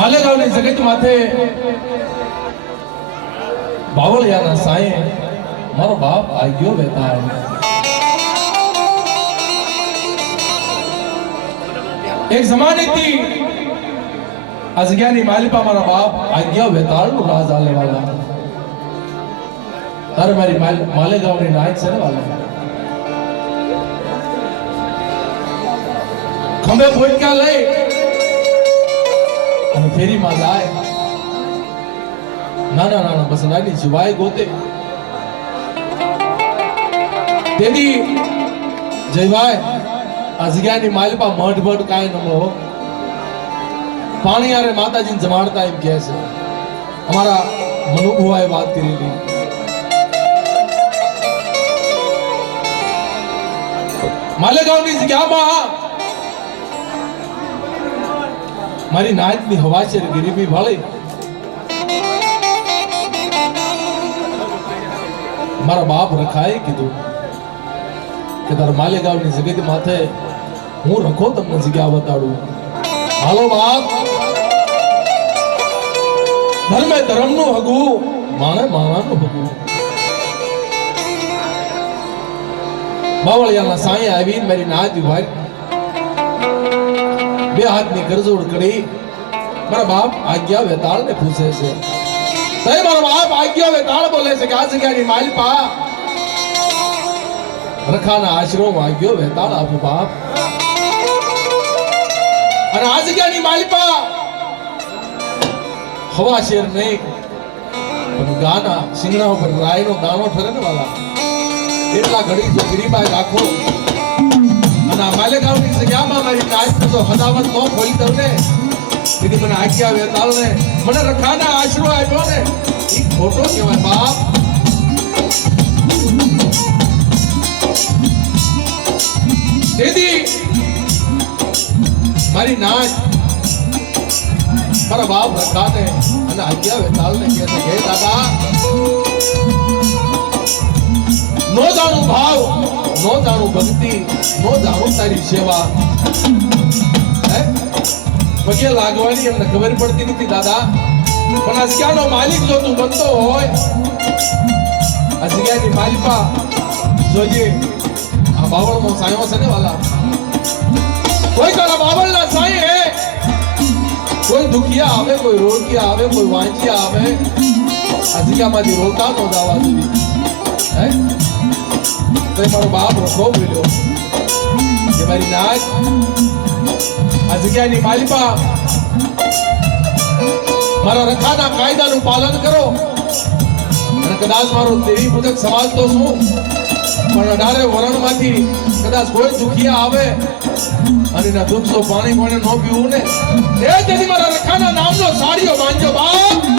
માલેગાંવની જગત માથે બાવળિયાના સાયે મારો બાપ આગયો બેઠા એક જમાને થી આ જગ્યાની માલિપા મારા બાપ આગયો બેતાળનું રાજ આલે વાલા તારે મારી માલેગાંવની નાયક છે ને વાલા ખંભે ભોટકા લઈ અને ફેરીમાં જાય નાના નાના બસનાની જીવાય ગોતે તેદી જયભાઈ આ જગ્યાની માલિપા મઢ ભઢ કાંઈ નમો પાણી આરે માતાજીને જમાડતા એમ કહે છે અમારા મનુભુવાએ વાત કરેલી માલેગાંવની જગ્યામાં મારી નાયકની હવા છે ગરીબી ભાળી મારા બાપ રખાએ કીધું કે તાર માલેગાંવની જગત માથે હું રખો તમને જગ્યા બતાડું હાલો બાપ ધર્મે ધર્મનું હગું માણે માણાનું હગું બાવળિયાના સાંઈ આવીને મારી નાયક ભાઈ બે હાથની કરજોડ કરી મારા બાપ આજ્ઞા વેતાળ ને પૂછે છે તય મારા બાપ આજ્ઞા વેતાળ બોલે છે કે આ જગ્યાની માલિપા રખાના આશરો આજ્ઞો વેતાળ આપો બાપ અને આ જગ્યાની માલિપા હવા શેર નહીં પણ ગાના સિંગણા ઉપર રાયનો દાણો ઠરે ને વાલા એટલા ઘડી જો ગરીબાઈ રાખો અને આ માલેગાંવની જગ્યામાં મારી નાયક જો હદાવત નો ખોલી દઉં ને તેથી મને આજ્ઞા વેતાળ ને મને રખાના આશરો આપ્યો ને એ ખોટો કહેવાય બાપ તેથી મારી નાયક મારા બાપ રખાને અને આજ્ઞા વેતાળ ને કહે છે કે દાદા નો જાણું ભાવ નો જાણું ભક્તિ નો જાણું તારી સેવા પગે લાગવાની એમને ખબર પડતી નથી દાદા પણ આ જગ્યાનો માલિક જો તું બનતો હોય આ જગ્યાની માલિપા જોજે આ બાવળનો સાયો છે ને વાલા કોઈ તારા બાવળના સાયે કોઈ દુખિયા આવે કોઈ રોગિયા આવે કોઈ વાંચિયા આવે આ જગ્યામાંથી રોતા નો દાવા જોઈએ હે તો મારો બાપ રખો બોલ્યો કે મારી નાયક આ જગ્યાની માલિપા મારા રખાના કાયદાનું પાલન કરો અને કદાચ મારો દેવી પૂજક સમાજ તો શું પણ 18 વરણમાંથી કદાચ કોઈ દુખિયા આવે અને એના દુઃખસો પાણી કોને ન પીવું ને એ તેથી મારા રખાના નામનો સાડીઓ બાંધજો બાપ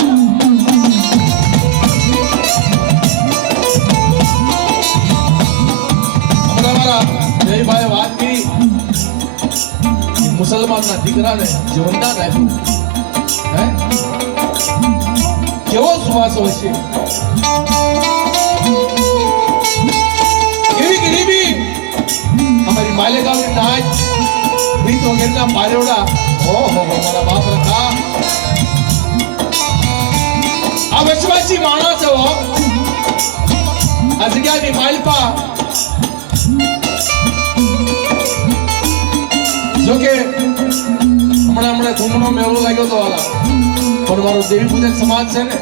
જયભાઈ વાત કરી મુસલમાનના દીકરાને જીવનદાન આપ્યું હે કેવો સુવાસ હોય છે કેવી ગરીબી અમારી માલેગાંવની નાચ રીત વગેરેના પારેવડા ઓહો મારા બાપ રખા આ વચવાચી માણસ હો આ જગ્યાની માલિપા જોકે હમણાં ધૂમનો મેળો લાગ્યો તો વાલા પણ મારો દેવી પૂજક સમાજ છે ને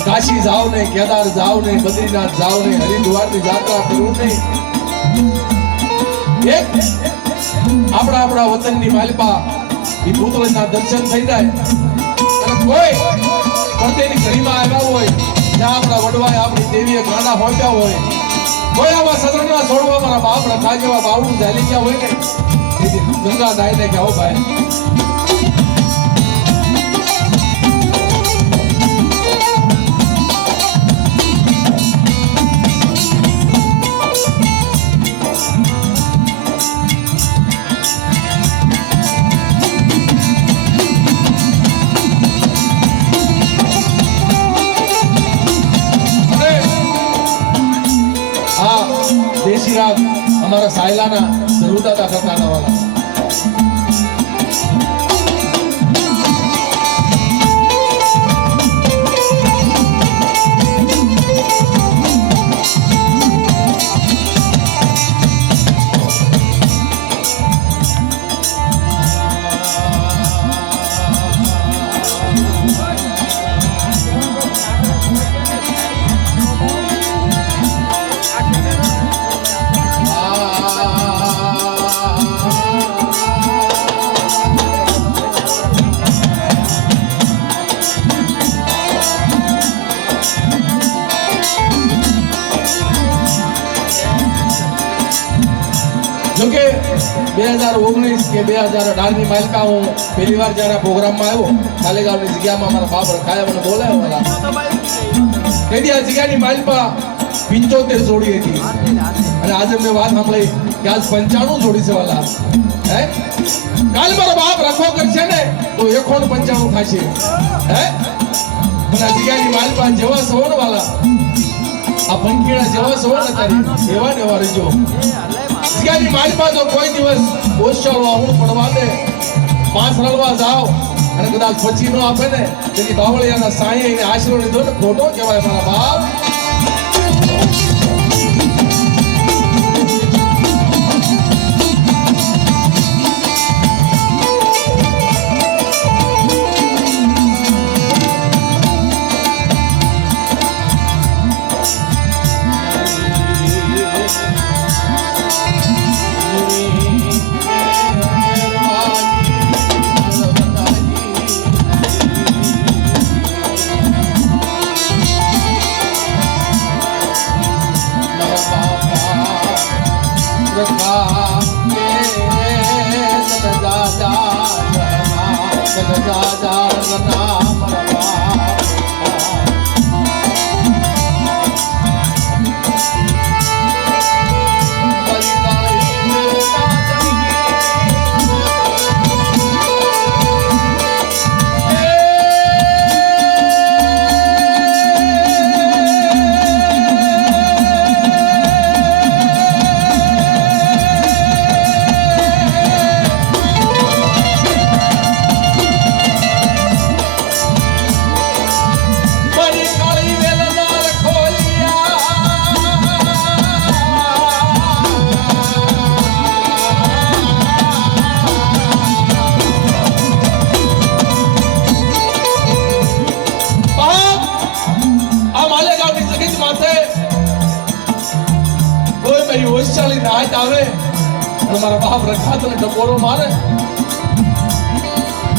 કાશી જાવ ને કેદાર જાવ ને બદ્રીનાથ જાવ ને હરિદ્વારની યાત્રા કરવું નહીં એક આપણા વતનની માલિપા એ પુત્રના દર્શન થઈ જાય અને કોઈ પડદેની ઘડીમાં આવ્યા હોય જ્યાં આપણા વડવાએ આપણી દેવીએ ગાંડા હોંપ્યા હોય કોઈ આવા સદરના છોડવા મારા બાપ રખા જેવા બાવડું ઝાલી ગયા હોય ને ગંગા દાઈ ને કહો ભાઈ દેશી રાગ અમારા સાયલાના જરૂરતા કરતા વાળા 2019 કે 2018 ની માલિકા હું પહેલી વાર જ્યારે પ્રોગ્રામમાં આવ્યો માલેગાંવની જગ્યામાં મારા બાપ રખાયા મને બોલાયો વાલા તેથી આ જગ્યાની માલિકા 75 જોડી હતી અને આજે મેં વાત સાંભળી કે આજ 95 જોડી છે વાલા હે કાલ મારો બાપ રખો કરશે ને તો 195 થશે હે અને આ જગ્યાની માલિકા જેવા સવો ને વાલા આ પંખીડા જેવા સવો ને તારી એવા ને એવા રહેજો જગ્યાની માલિકા જો કોઈ દિવસ ઓછાળો આવું પડવા દે પાંચ રળવા જાઓ અને કદાચ પછી નો આપે ને તેની બાવળિયાના સાંયે એને આશરો લીધો ને ખોટો કહેવાય મારા બાપ મારા બાપ રખાત ને ટકોરો મારે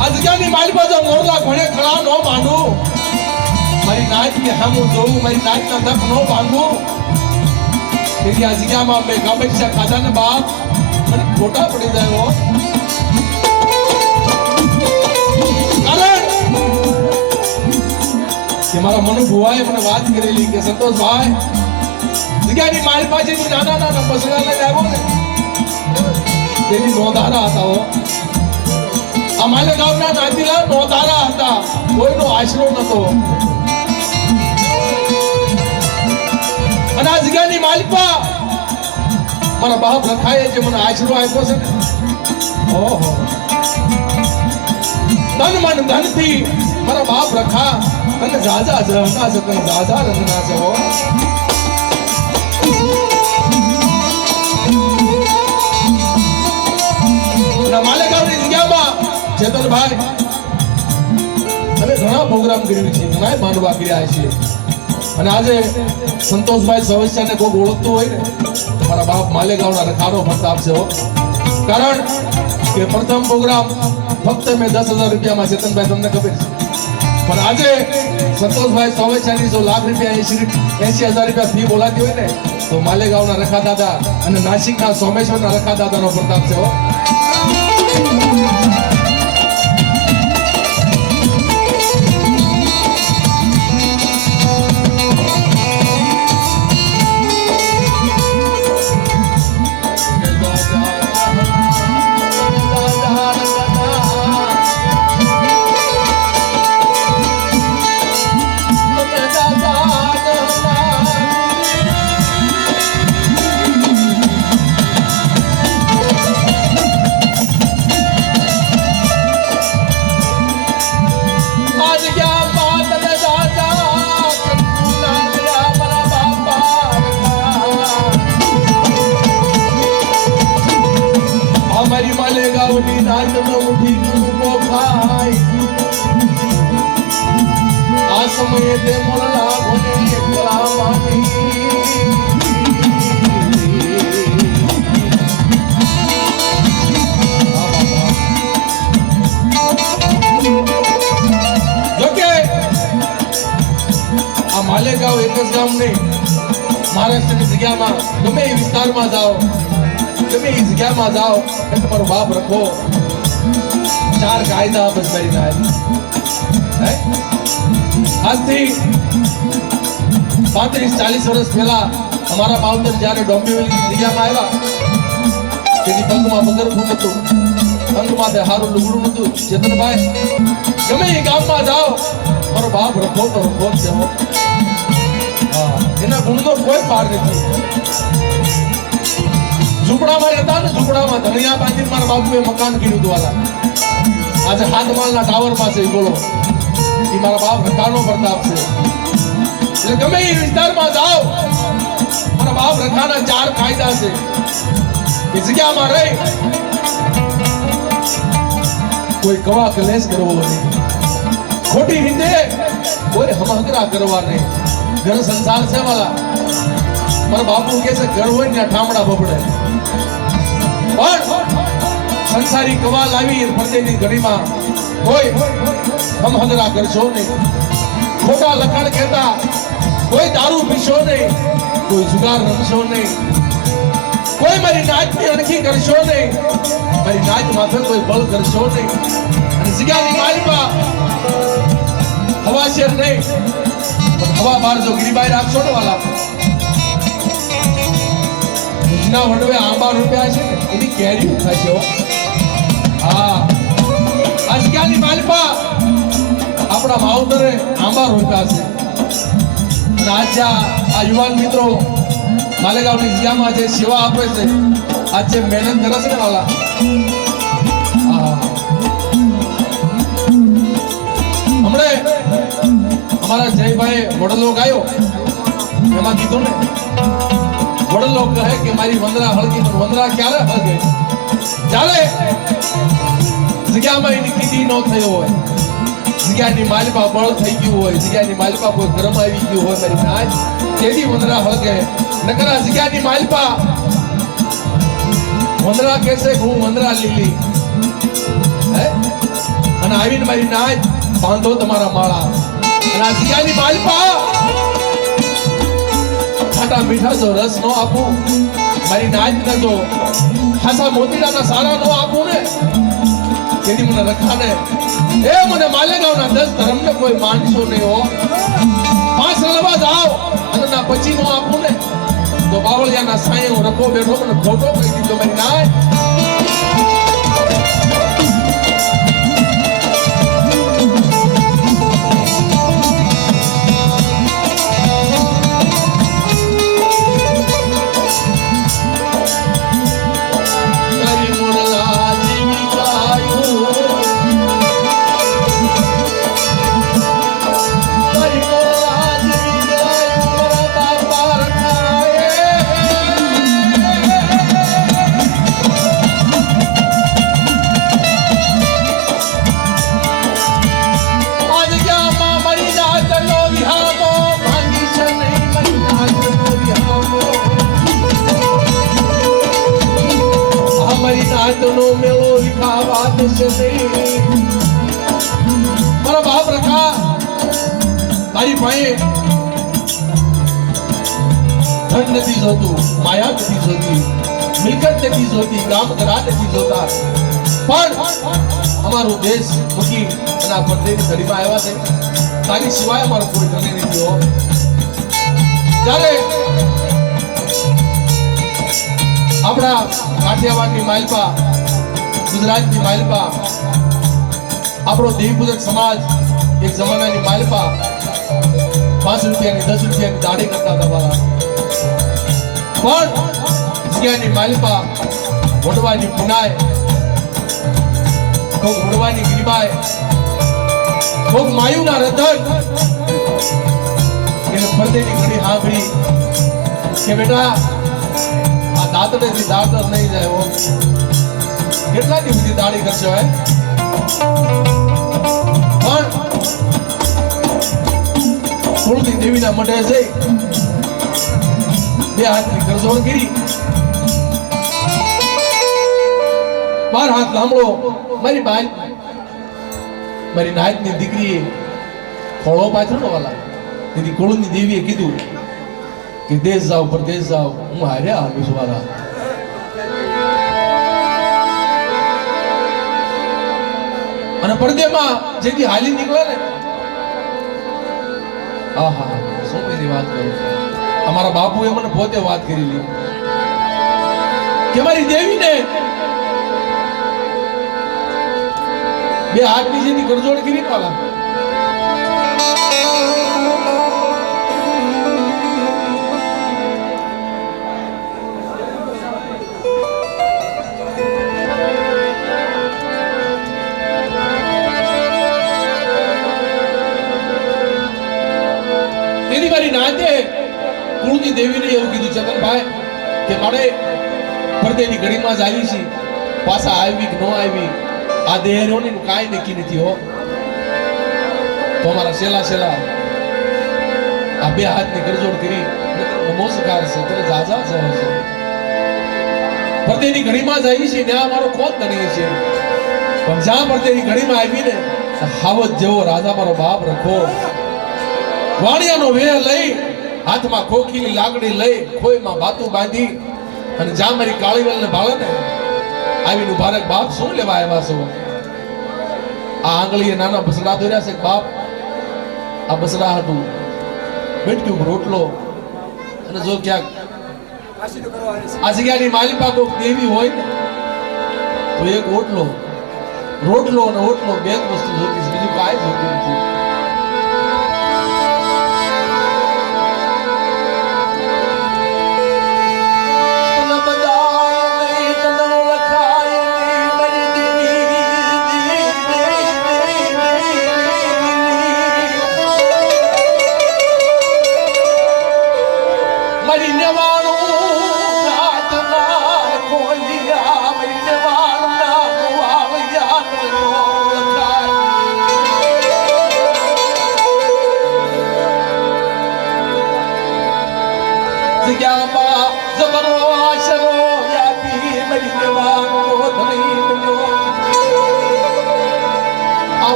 આ જગ્યાની માલિકા જો મોરલા ઘણે ખડા નો માંડું મારી નાચ કે હામું જોઉં મારી નાચના ધક નો બાંધું તેથી આ જગ્યામાં મેં ગામડિયા ખાધા ને બાપ મને ખોટા પડી જાય કારણ કે મારા મનુ ભુવાએ મને વાત કરેલી કે સંતોષભાઈ જગ્યાની માલિકા જે નાના નાના પસરાને લાવ્યો ને તેની નોંધારા હતા આ માલેગાંવના નાતીલા નોંધારા હતા કોઈનો આશરો નતો અને આ જગ્યાની માલિકા મારા બાપ રખાએ જે મને આશરો આપ્યો છે ને ઓહો તન મન ધનથી મારા બાપ રખા અને જાજા રંગના છે તને જાજા રંગના છે હો માલેગાંવની જગ્યામાં ચેતનભાઈ અમે ઘણા પ્રોગ્રામ કર્યું છે ઘણા માંડવા કર્યા છે અને આજે સંતોષભાઈ સવસ્યાને કોઈ ઓળખતું હોય ને મારા બાપ માલેગાંવના રખાનો પ્રતાપ છે કારણ કે પ્રથમ પ્રોગ્રામ ફક્ત મેં 10,000 રૂપિયામાં ચેતનભાઈ તમને ખબર છે પણ આજે સંતોષભાઈ સવસ્યાની જો લાખ રૂપિયા 80,000 રૂપિયા ફી બોલાતી હોય ને તો માલેગાંવના રખા દાદા અને નાસિકના સોમેશ્વરના રખા દાદાનો પ્રતાપ છે માલેગાંવની નાચનો ઉઠી કો ખાય આ સમયે તે મોરલા ઘોને એકલા માની જોકે આ માલેગાંવ એક જ ગામ નહીં મહારાષ્ટ્રની જગ્યામાં ગમે એ વિસ્તારમાં જાઓ ગમે એ જગ્યામાં જાઓ એ તમારો બાપ રખો ચાર કાયદા બસ મારી ના આજથી 35-40 વર્ષ પહેલા અમારા માવતર જ્યારે ડોંબીવલી જગ્યામાં આવ્યા તેની પગમાં પગરખું હતું અંગમાં તે હારું લુગડું નતું ચેતનભાઈ ગમે એ ગામમાં જાઓ મારો બાપ રખો તો રખો જ જાઓ એના ગુણનો કોઈ પાર નથી ઝૂંપડામાં રહેતા ને ઝૂંપડામાં ધણિયા બાંધીને મારા બાપુએ મકાન કીધું હતું વાલા આજે 7 માળના ટાવરમાં છે બોલો એ મારા બાપ રખાનો પ્રતાપ છે એટલે ગમે એ વિસ્તારમાં જાઓ મારા બાપ રખાના 4 કાયદા છે એ જગ્યામાં રહી કોઈ કવા કલેશ કરવો નહીં ખોટી રીતે કોઈ હમહકરા કરવા નહીં ઘર સંસાર છે વાલા મારા બાપુ કહે છે ઘર હોય ને ઠામડા બબડે પણ સંસારી કવા લાવી ફરતેની ઘડીમાં કોઈ હમહકરા કરશો નહીં ખોટા લખાણ કહેતા કોઈ દારૂ પીશો નહીં કોઈ જુગાર રમશો નહીં કોઈ મારી નાચની અણખી કરશો નહીં મારી નાચ માથે કોઈ બળ કરશો નહીં અને જગ્યાની માલિકા હવા શેર નહીં પણ હવા બાર જો ગીરીબાઈ રાખશો ને વાલા ના વડવે આંબા રૂપિયા છે ને એની કેરી થશે હા આ જગ્યાની માલિકા આપણા માવતરે આંબા રોપ્યા છે અને આજે આ યુવાન મિત્રો માલેગાંવની જગ્યામાં જે સેવા આપે છે आज જે મહેનત કરે છે ને વાલા હમણે અમારા જયભાઈ વડલો ગાયો એમાં કીધું ને વડલો કહે કે મારી વંદરા હળગી પણ વંદરા ક્યારે હળગે જ્યારે જગ્યામાં એની કીધી ન થયો હોય જગ્યાની માલિકા બળ થઈ ગયું હોય જગ્યાની માલિકા કોઈ ગરમ આવી ગયું હોય મારી નાચ તેની વંદરા હળગે નકર આ જગ્યાની માલિકા વંદરા કહેશે હું વંદરા લીલી હે અને આવીને મારી નાચ બાંધો તમારા માળા અને આ જગ્યાની માલિકા ખાટા મીઠા જો રસ નો આપું મારી નાચ ને જો ખાસા મોતીડાના સારા નો આપું ને તેની મને રખાને એ મને માલેગાંવના 10 ધર્મને કોઈ માનશો નહીં હો 5 રલવા જાઓ અને ના પછી નો આપું ને તો બાવળિયાના સાંયે હું રખો બેઠો મને ખોટો કહી દીધો મારી નાચ મારા બાપ રખા મારી ભાઈ ધન નથી જોતું માયા નથી જોતી મિલકત નથી જોતી ગામ ઘરા નથી જોતા પણ અમારો દેશ મૂકી અને આ પરદેશની ધડીમાં આવ્યા છે તારી સિવાય અમારો કોઈ ધણી નથી હો જ્યારે આપણા કાઠિયાવાડની માલપા ગુજરાતની માલપા આપણો દેવપૂજક સમાજ એક જમાનાની માલપા 5 રૂપિયાની 10 રૂપિયાની દાઢી કરતા હતા વાલા પણ જગ્યાની માલપા વડવાની પુનાય કોક વડવાની ગીરીબાઈ કોક માયુના રતન એને ફરતેની ઘડી સાંભળી કે બેટા આ દાંતડેથી દાંતર નહીં જાય હો કેટલા દિવસથી દાઢી કરશો હે પણ કુળની દેવીના મઢે જઈ 2 હાથની કરજોડ કરી 12 હાથ લાંબડો મારી બાઈ મારી નાયતની દીકરીએ ખોળો પાથરનો વાલા તેથી કુળની દેવીએ કીધું કે દેશ જાઓ પરદેશ જાઓ હું હાર્યા આવું છું વાલા અને પડદેમાં જેથી હાલી નીકળે ને આહા શું એની વાત કરું અમારા બાપુએ મને પોતે વાત કરી લી કે મારી દેવીને બે હાથની જેની કરજોડ કરી પાલા તેની મારી નાતે કુળની દેવીને એવું કીધું ચેતનભાઈ કે મારે પડદેની ઘડીમાં જ આવી છે પાછા આવી કે ન આવી આ દેહરોની કાંઈ નક્કી નથી હો તો અમારા શેલા આ બે હાથની કરજોડ કરી નમસ્કાર છે તને જાજા જવા છે પડદેની ઘડીમાં જ આવી છે ત્યાં અમારો કોણ ગણીએ છે પણ જ્યાં પડદેની ઘડીમાં આવી ને હાવત જેવો રાજા મારો બાપ રખો વાણિયાનો વેહ લઈ હાથમાં ખોખીની લાકડી લઈ ખોઈમાં બાતું બાંધી અને જ્યાં મારી કાળીવલને ભાળે ને આવીને ભારત બાપ શું લેવા આવ્યા છો આ આંગળીએ નાના બસડા દોર્યા છે બાપ આ બસડા હતું બેઠ્યું રોટલો અને જો ક્યાંક આ જગ્યાની માલિપા કોક દેવી હોય ને તો એક રોટલો અને ઓટલો બે જ વસ્તુ જોતી છે બીજું કાંઈ જોતી નથી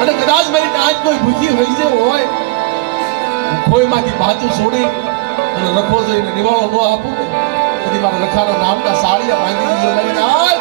અને કદાચ મારી નાચ કોઈ ભૂખી હોય છે હોય ખોઈમાંથી ભાતું છોડી અને રખો જોઈને નિવાળો ન આપું ને તેથી મારા રખાના નામના સાળિયા બાંધી દીધો મારી નાચ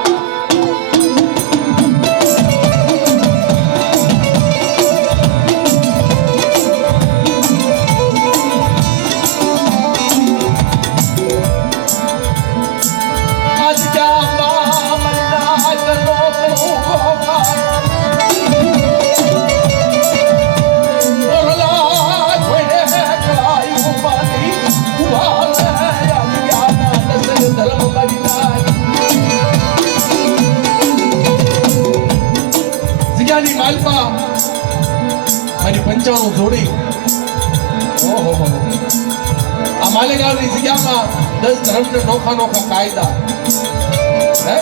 માલપા મારી 95 જોડી ઓહો આ માલેગાંવની જગ્યામાં 10 ધર્મને નોખા કાયદા હે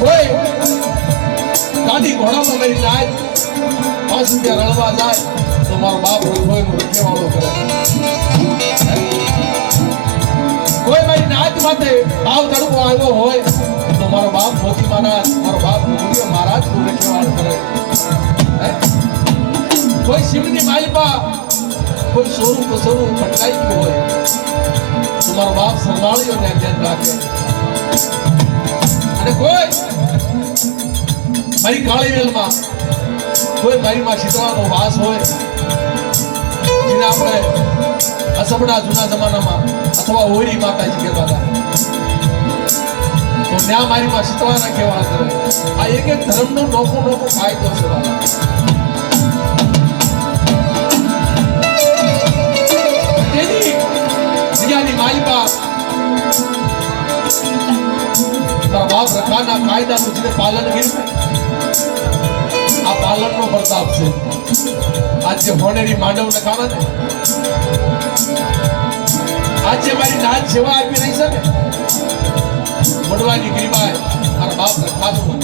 કોઈ ગાડી ઘોડામાં મારી નાચ 5 રૂપિયા રળવા જાય તો મારો બાપ રખોઈનું રખેવાળો કરે કોઈ મારી નાચ માટે ભાવ તડકો આવ્યો હોય તો મારો બાપ મોતી મહારાજ મારો બાપ મહારાજ નું રખેવાળ કરે કોઈ શિવની માલિપા કોઈ સોરું ભટકાઈ ગયું હોય તો મારો બાપ સંભાળીઓને ધ્યાન રાખે અને કોઈ મારી કાળીવેલમાં કોઈ મારી માં શીતળાનો વાસ હોય જેને આપણે અસબડા જૂના જમાનામાં અથવા હોરી માતાજી કહેતા હતા તો ત્યાં મારી માં શીતળાના કહેવા કરે આ એક ધર્મનો નોખો કાયદો છે વાલા તેની જગ્યાની માલિકા તારા બાપ રખાના કાયદાનું જેને પાલન કર્યું આ પાલનનો પ્રતાપ છે આજ જે હોનેરી માંડવ નખાણા ને આજ જે મારી નાચ સેવા આપી રહી છે ને વડવાની ગરીબાઈ મારા બાપ રખાતું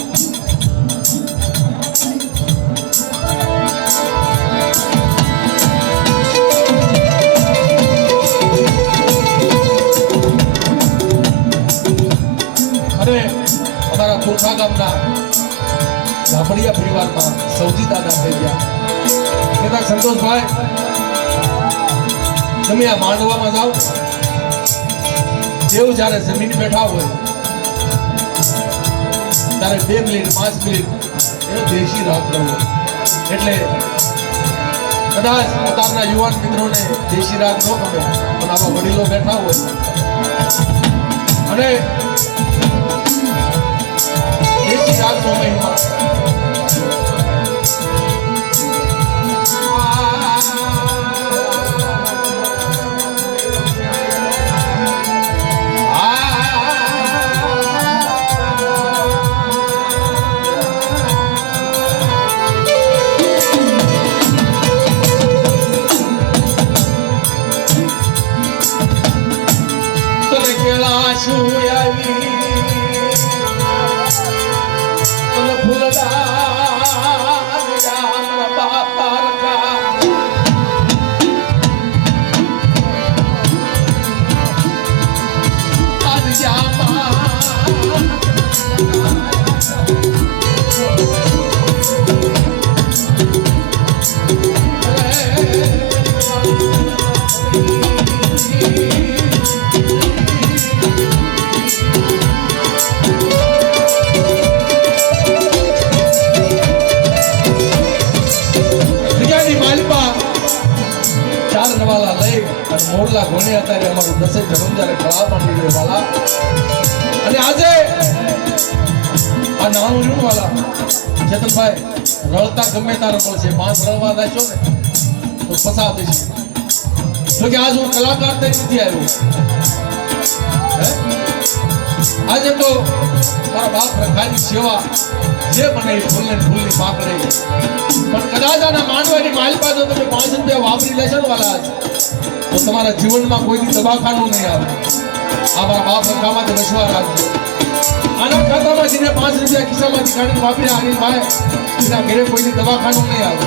અને અમારા કોઠા ગામના ધાપડિયા પરિવારમાં સૌજી દાદા થઈ ગયા કહેતા સંતોષભાઈ તમે આ માંડવામાં જાઓ દેવ જ્યારે જમીન બેઠા હોય ત્યારે 2 મિનિટ 5 મિનિટ એનો દેશી રાગ કરવો એટલે કદાચ પોતાના યુવાન મિત્રોને દેશી રાગ ન ગમે પણ આવા વડીલો બેઠા હોય અને દેશી રાગનો મહિમા મોરલા ઘોણે અત્યારે અમારું 10 જન્મ જ્યારે ખરાબ માંડી ગયો વાલા અને આજે આ નાનું રૂમ વાલા ચેતનભાઈ રળતા ગમે તારે મળશે 5 રળવા દાશો ને તો પસા દેશે તો કે આજ હું કલાકાર થઈ નથી આવ્યો આજે તો મારા બાપ રખાની સેવા જે બને ફૂલને ફૂલની પાકડે પણ કદાચ આના માંડવાની માલિકા જો તમે 5 રૂપિયા વાપરી લેશો ને વાલા તો તમારા જીવનમાં કોઈ દવાખાનું નહીં આવે આ મારા બાપ રખામાંથી વસવા રાખજો આના ખાતામાં જેને 5 રૂપિયા ખિસ્સામાંથી કાઢીને વાપરી આની ભાઈ એના ઘરે કોઈની દવાખાનું નહીં આવે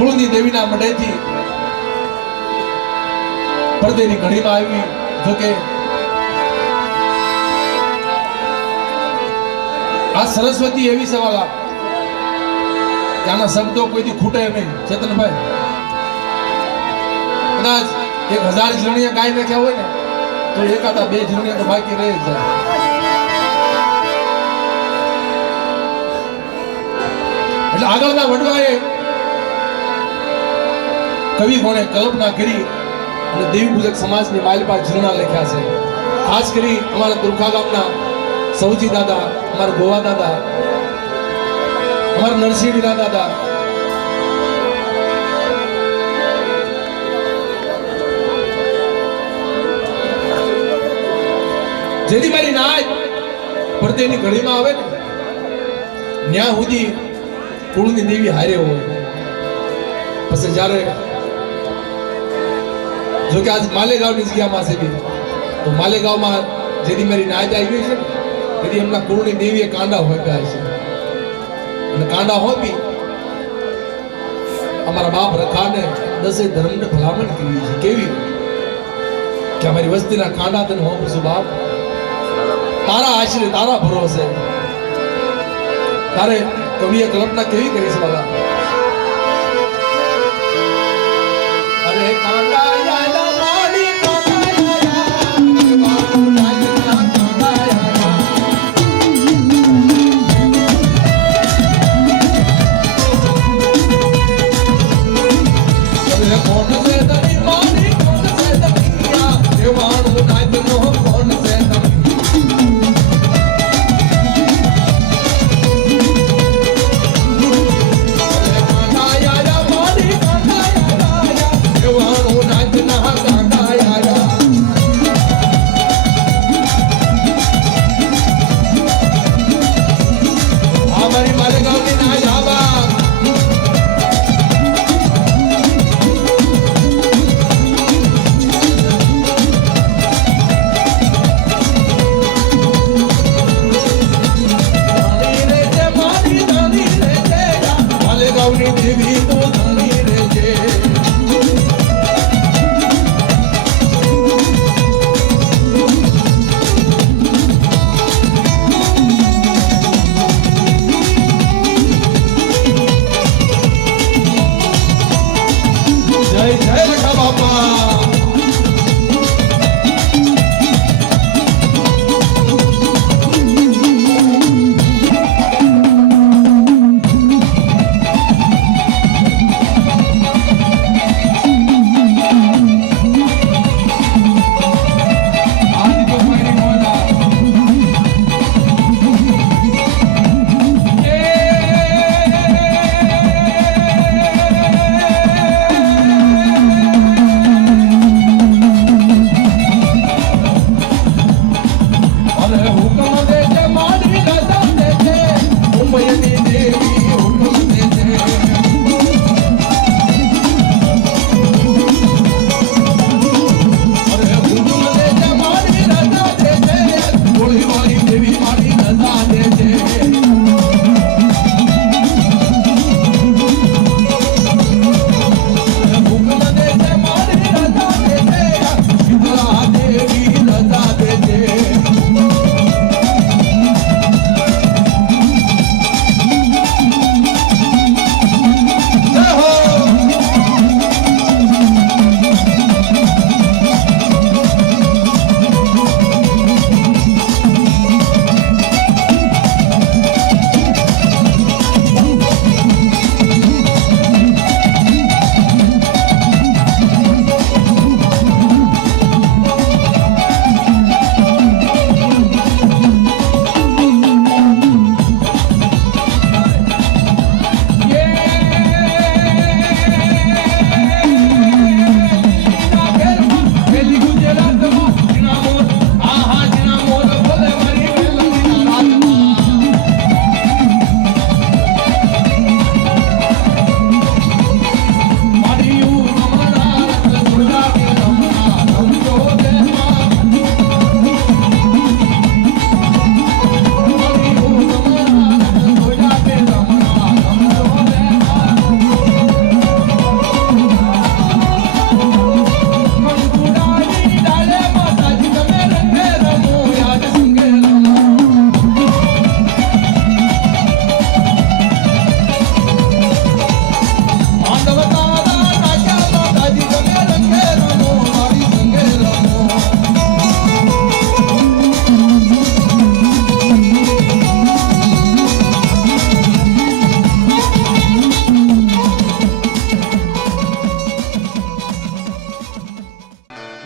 કુળની દેવીના મંડેથી પડદેની ઘડીમાં આવી જોકે આ સરસ્વતી એવી સવાલા ત્યાંના શબ્દો કોઈથી ખૂટે નહીં ચેતનભાઈ કદાચ 1000 ઝીણિયા ગાય નાખ્યા હોય ને તો એકાદા 2 ઝીણિયા તો બાકી રહી જ જાય એટલે આગળના વડવાએ કવિ કોણે કલ્પના કરી અને દેવી પૂજક સમાજની માલિપા ઝીણા લખ્યા છે ખાસ કરી અમારા દુર્ગા ગામના સૌજી દાદા અમારા ગોવા દાદા અમારા નરસિંહ વીરા દાદા જેથી મારી નાચ પડદેની ઘડીમાં આવે ને ન્યા સુધી કુળની દેવી હારે હોય પછી જ્યારે જો કે આજ માલેગાંવની જગ્યામાં છે તો માલેગાંવમાં જેથી મારી નાચ આવી છે તેથી એમના કુળની દેવીએ કાંડા હોપ્યા છે અને કાંડા હોપી અમારા બાપ રખાને 10 ધર્મને ભલામણ કરી છે કેવી કે અમારી વસ્તીના કાંડા તને હોપશું બાપ તારા આશરે તારા ભરોસે તારે કવિએ કલ્પના કેવી કરી છે વાલા અરે કાંડા કોણ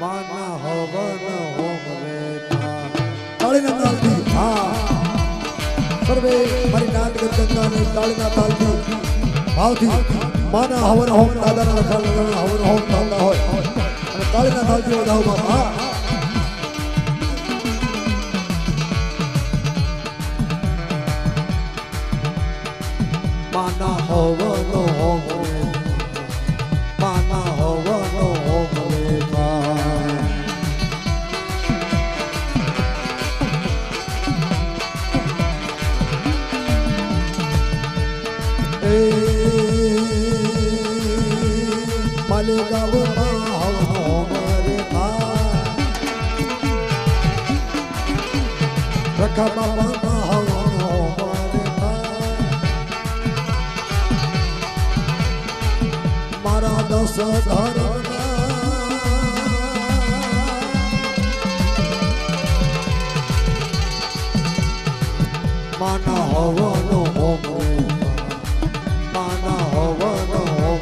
માના હવન હોમ રે તાળીના તાલથી હા સર્વે મારી નાટ ગંગાને તાળીના તાલથી ભાવથી માના હવન હોમ દાદાના લખાણ હવન હોમ ચાલતા હોય અને તાળીના તાલથી વધાવો બાપા માના હવન હોમ માના હવન હોમ માલિકાવમાં હવન હોમ રે રખા બાપા હવન હોમ રે મારા દસ ધરના માના હવન હોમ માના હવન હોમ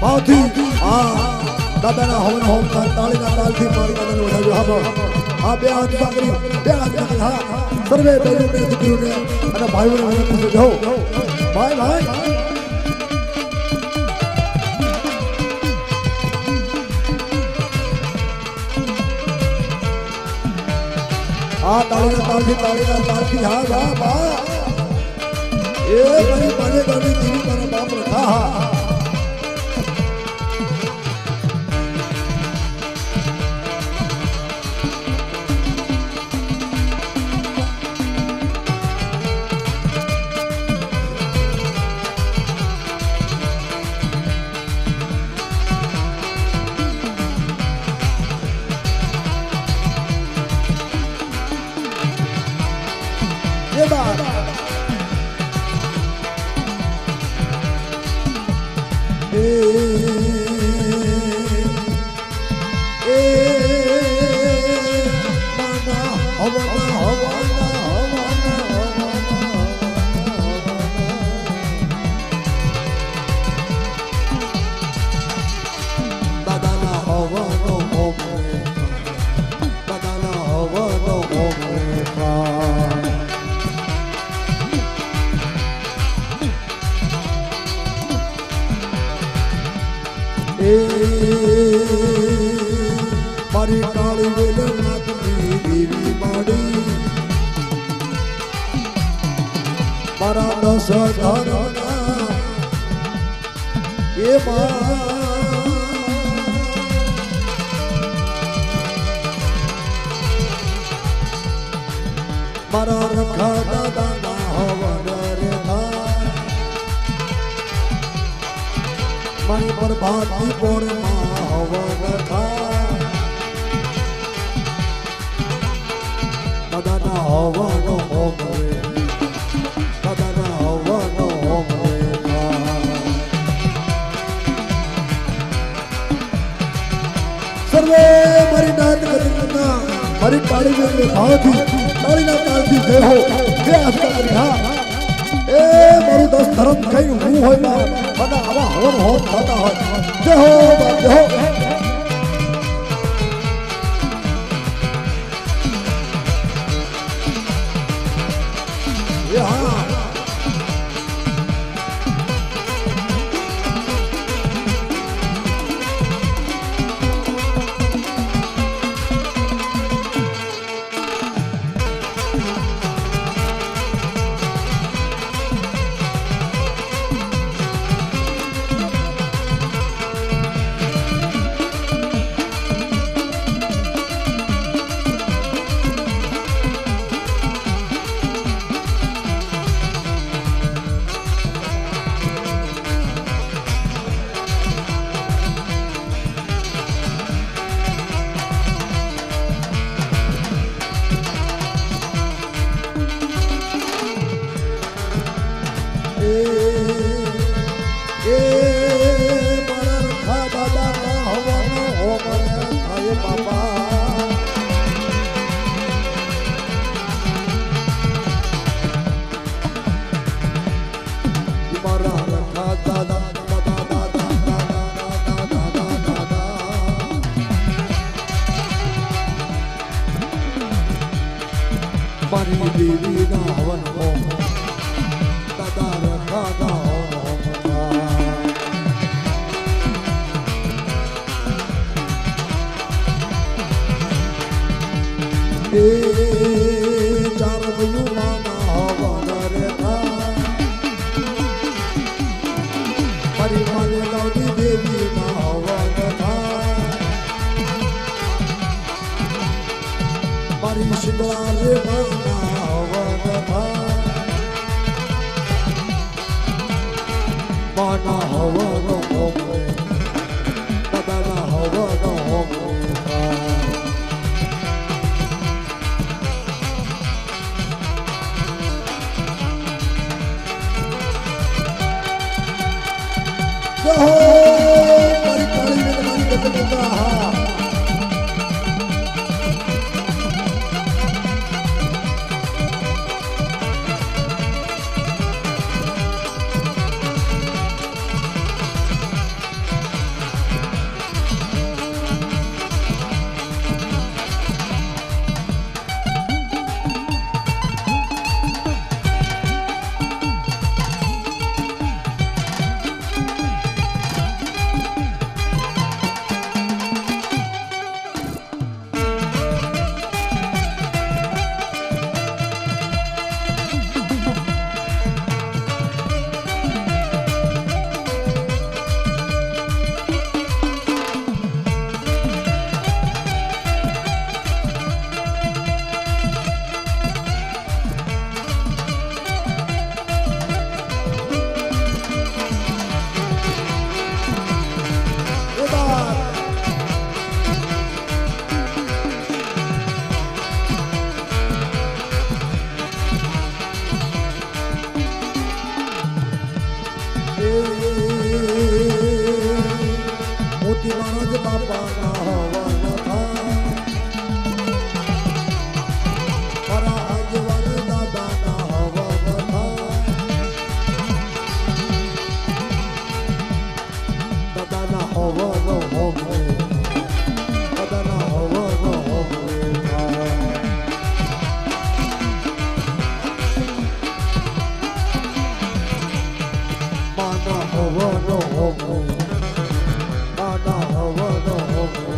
ભાવથી દાદાના હવન હોમ તાળીના તાલથી મારી દાદાને વધાવ્યો હા બે હાથ કરી બે હાથ કરી હા સર્વે બહેનોને દીકરીઓને અને ભાઈઓને વિનંતી છે જો ભાઈ ભાઈ તાળીના તાલથી હા બા બા એ મારી માને ગાડી દીવી મારા બાપ રખા હા મારી કાળી વેલનાથની દેવી માડી મારા દસ ધરના એ મારા રખા દાદાના હવન રે મારી પ્રભાતી પોરમાં હવન દાદાના હવન હોમ રે દાદાના હવન હોમ રે સર્વે મારી નાત ગંગા મારી કાળી ભાવથી તાળીના તાલથી જય હો બે હાથ કરી હા એ મારું દસ ધર્મ કઈ હું હોય ના મને આવા હવન હોમ થતા હોય જય હો જય હો મારા રખા શીતળા રે મનના હવન થાય માના હવન હોમે દાદાના હવન હોમે મારી કાળી મારી ગંગા મોતી મહારાજ બાપાના હવન થાય મારા આગેવાન દાદાના હવન થાય દાદાના હવન હોમે દાદાના હવન હોમે માના હવન હોમે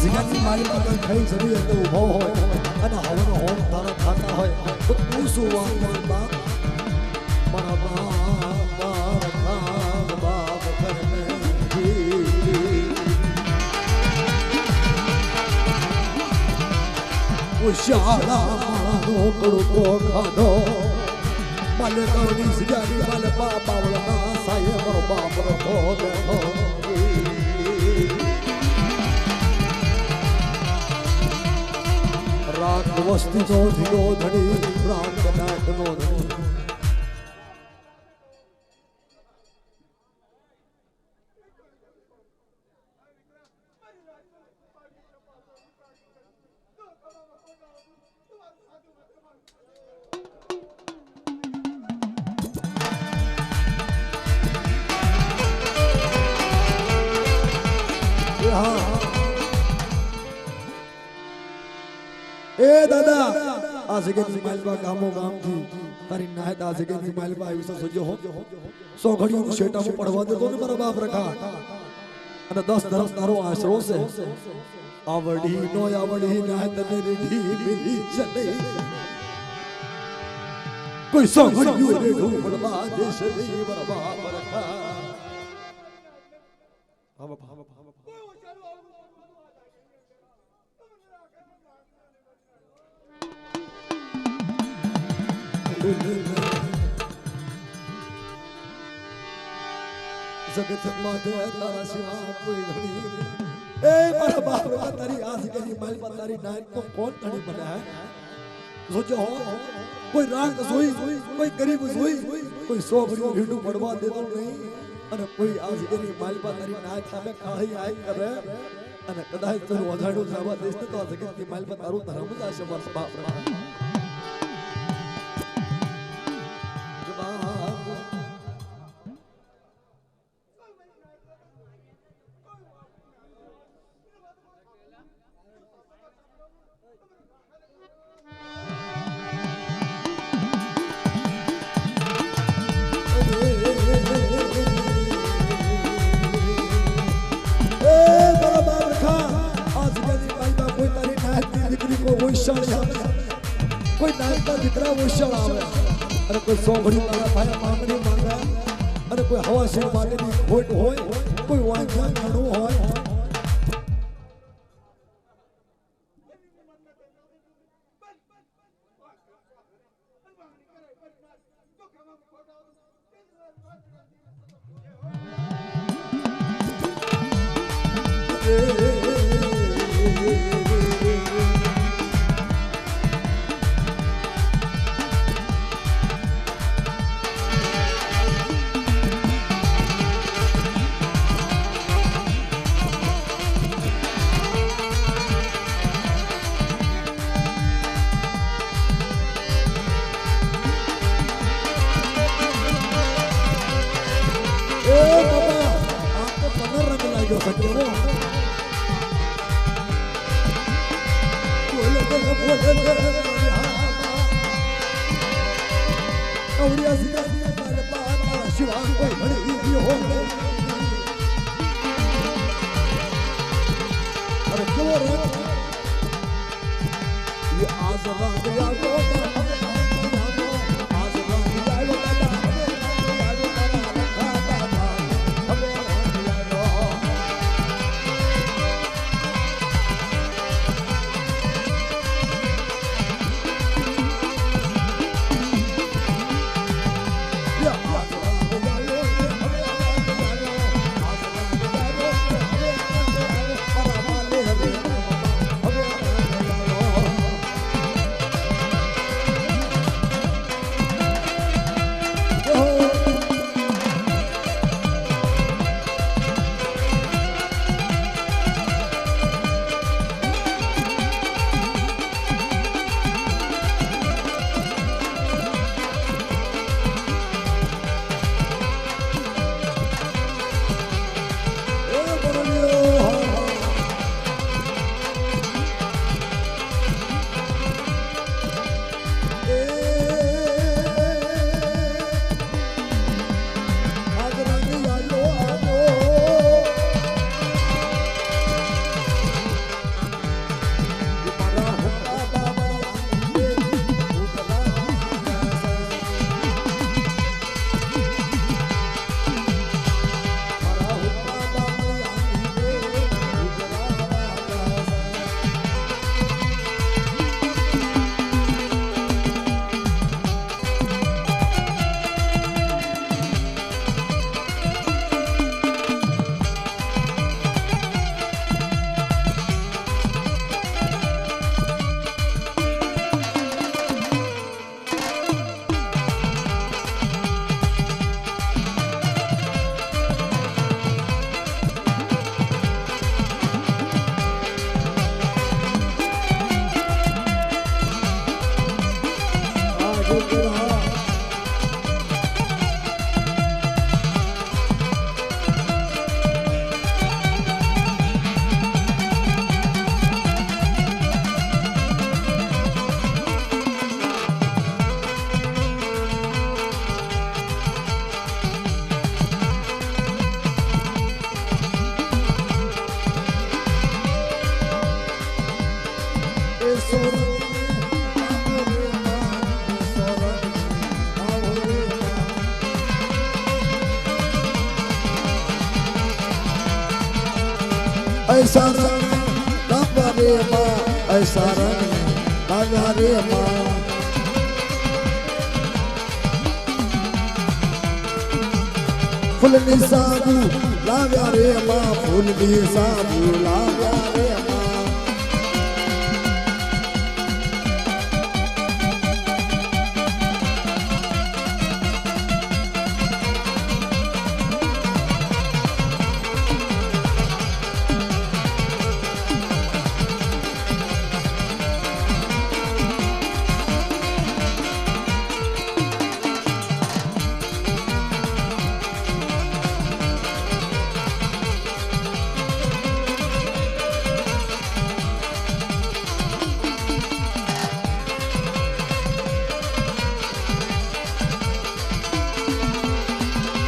જગતની મારી પાસે ખાઈ જવી એટલે ઊભો હોય અને હવનો હોમ તારા થતા હોય તો તું શું વાત મારી બાપ મારા બાપ કરને શાળા માળાનો કડકો ખાધો માલે કવની સિગારી માલે બાવળના સાયે મારો બાપ રખો બેઠો રાત વસ્તી નો ધીરો ધડી રામ કદાચ નો ધડી ए दादा आ जगत मालपा गामो गाम थी तारी नायत आ जगत मालपा आयु से सोजो हो सो घड़ियों को शेटा में पढ़वा दे तो ने मारा बाप रखा અને 10 ધરસ તારો આશરો છે આવડી નો આવડી નાયત ને રીઢી મિલી ચડે કોઈ સોંગળ્યું રે ઢોળવા દેશ દેવ બરબા બરખા જગત માથે તારા સિવા કોઈ ધણી એ મારા બાપ તારી આસ કરી મારી તારી નાય તો કોણ ધણી બનાય સોચો કોઈ રાગ સોઈ કોઈ ગરીબ સોઈ કોઈ સોગડી ભીડું પડવા દેતો નહીં અને કોઈ આસ કરી મારી તારી નાય સામે કાળી આય કરે અને કદાચ તને વધાડો જવા દેશ તો આ જગત ની મારી તારું ધર્મ જ હશે મારા બાપ કોઈ નાનકા દીકરા ઓછળ આવે અને કોઈ સોંગડી તારા ભાઈ માંગણી માંગે અને કોઈ હવા શેર માટેની ખોટ હોય કોઈ વાંચા ઘણું હોય ऐसा रंग लाव्या रे माँ ऐसा रंग लाव्या रे माँ फूलनी साबू लाव्या रे माँ फूलनी साबू लाव्या रे माँ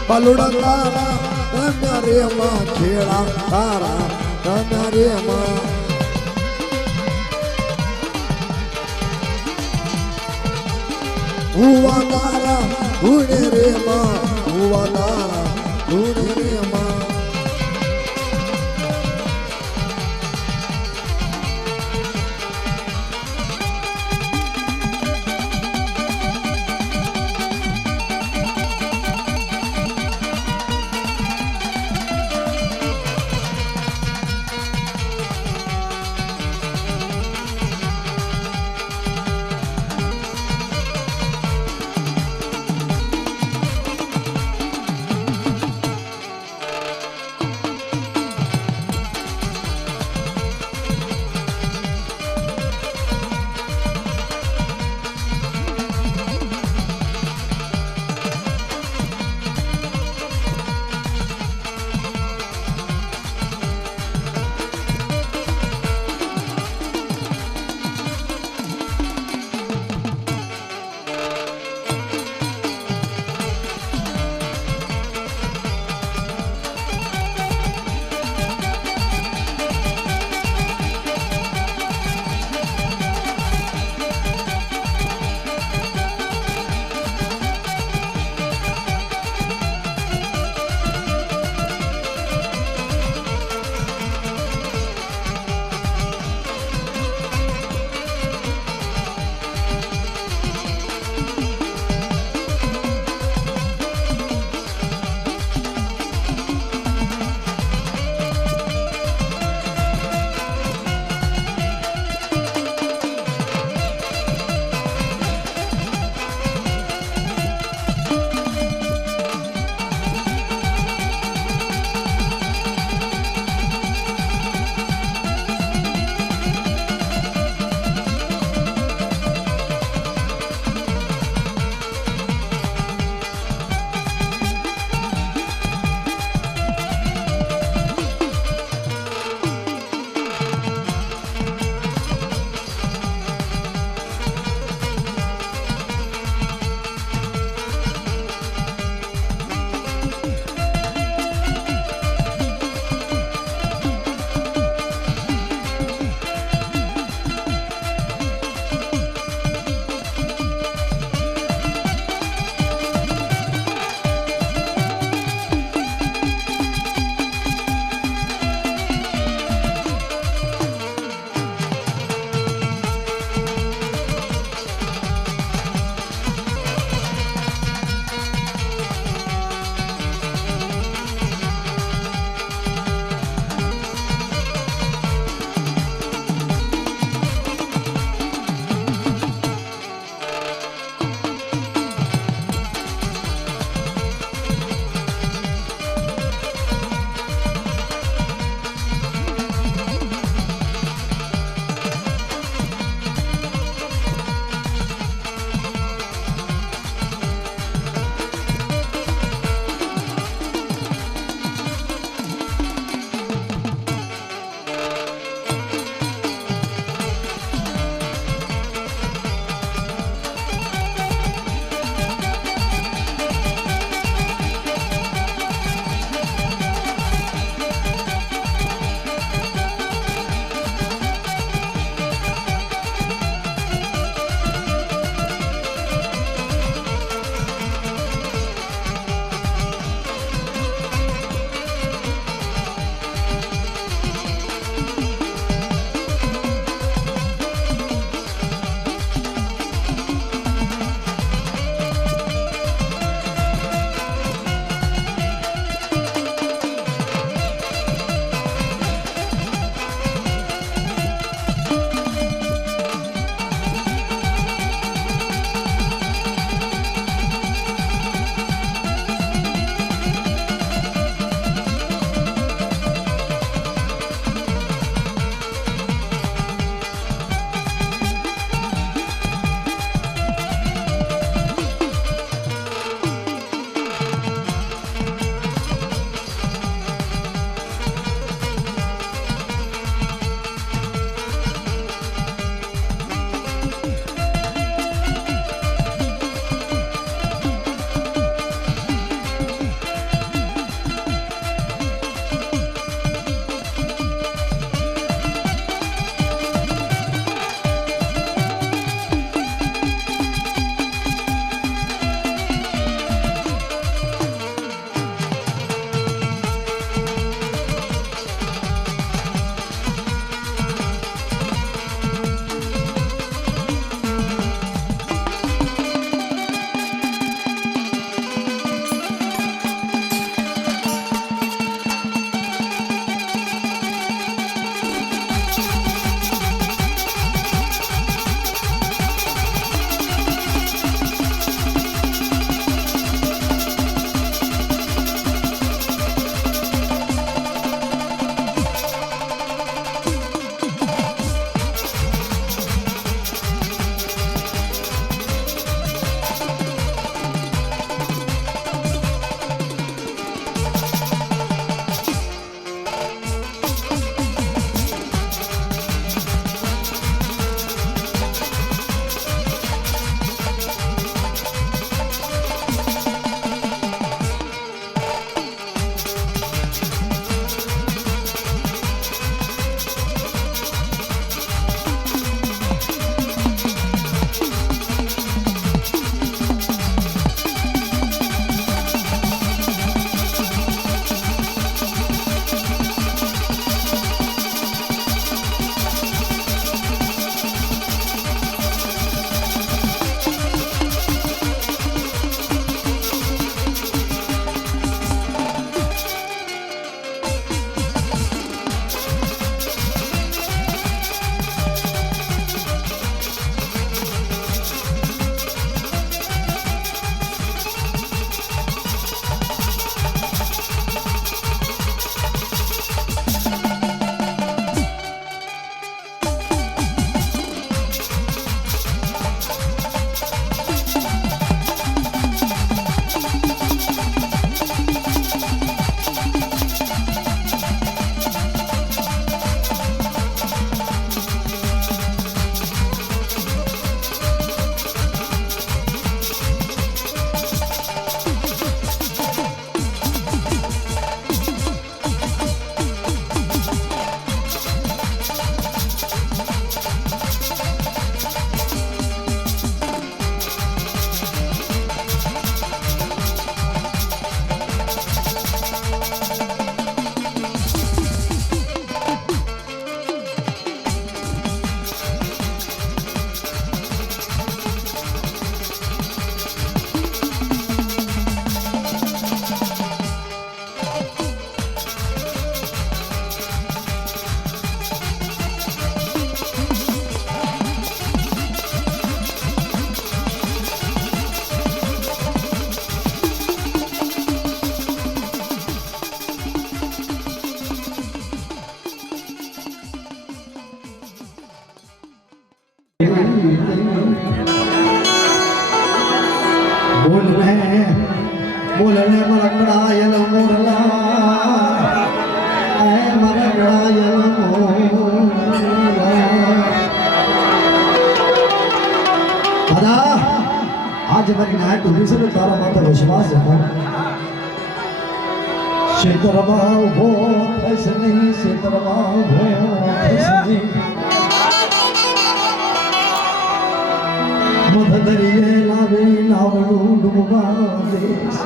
पलुड़ा तारा रम्या रे माँ खेड़ा तारा रम्या रे माँ हुआ तारा ढूंढे रे माँ हुआ तारा ढूंढे रे माँ બોલને મરકડાયલ મોરલા મરકડાયલ મોરલા દાદા आज મારી નાટ ઉભી છે તારા માથે વિશ્વાસ છે ક્ષેત્રમાં ઉભો થઈશ નહીં ક્ષેત્રમાં ઉભો થઈશ નહીં મધ દરિયે લાવી નાવડું ડૂબવા દેશ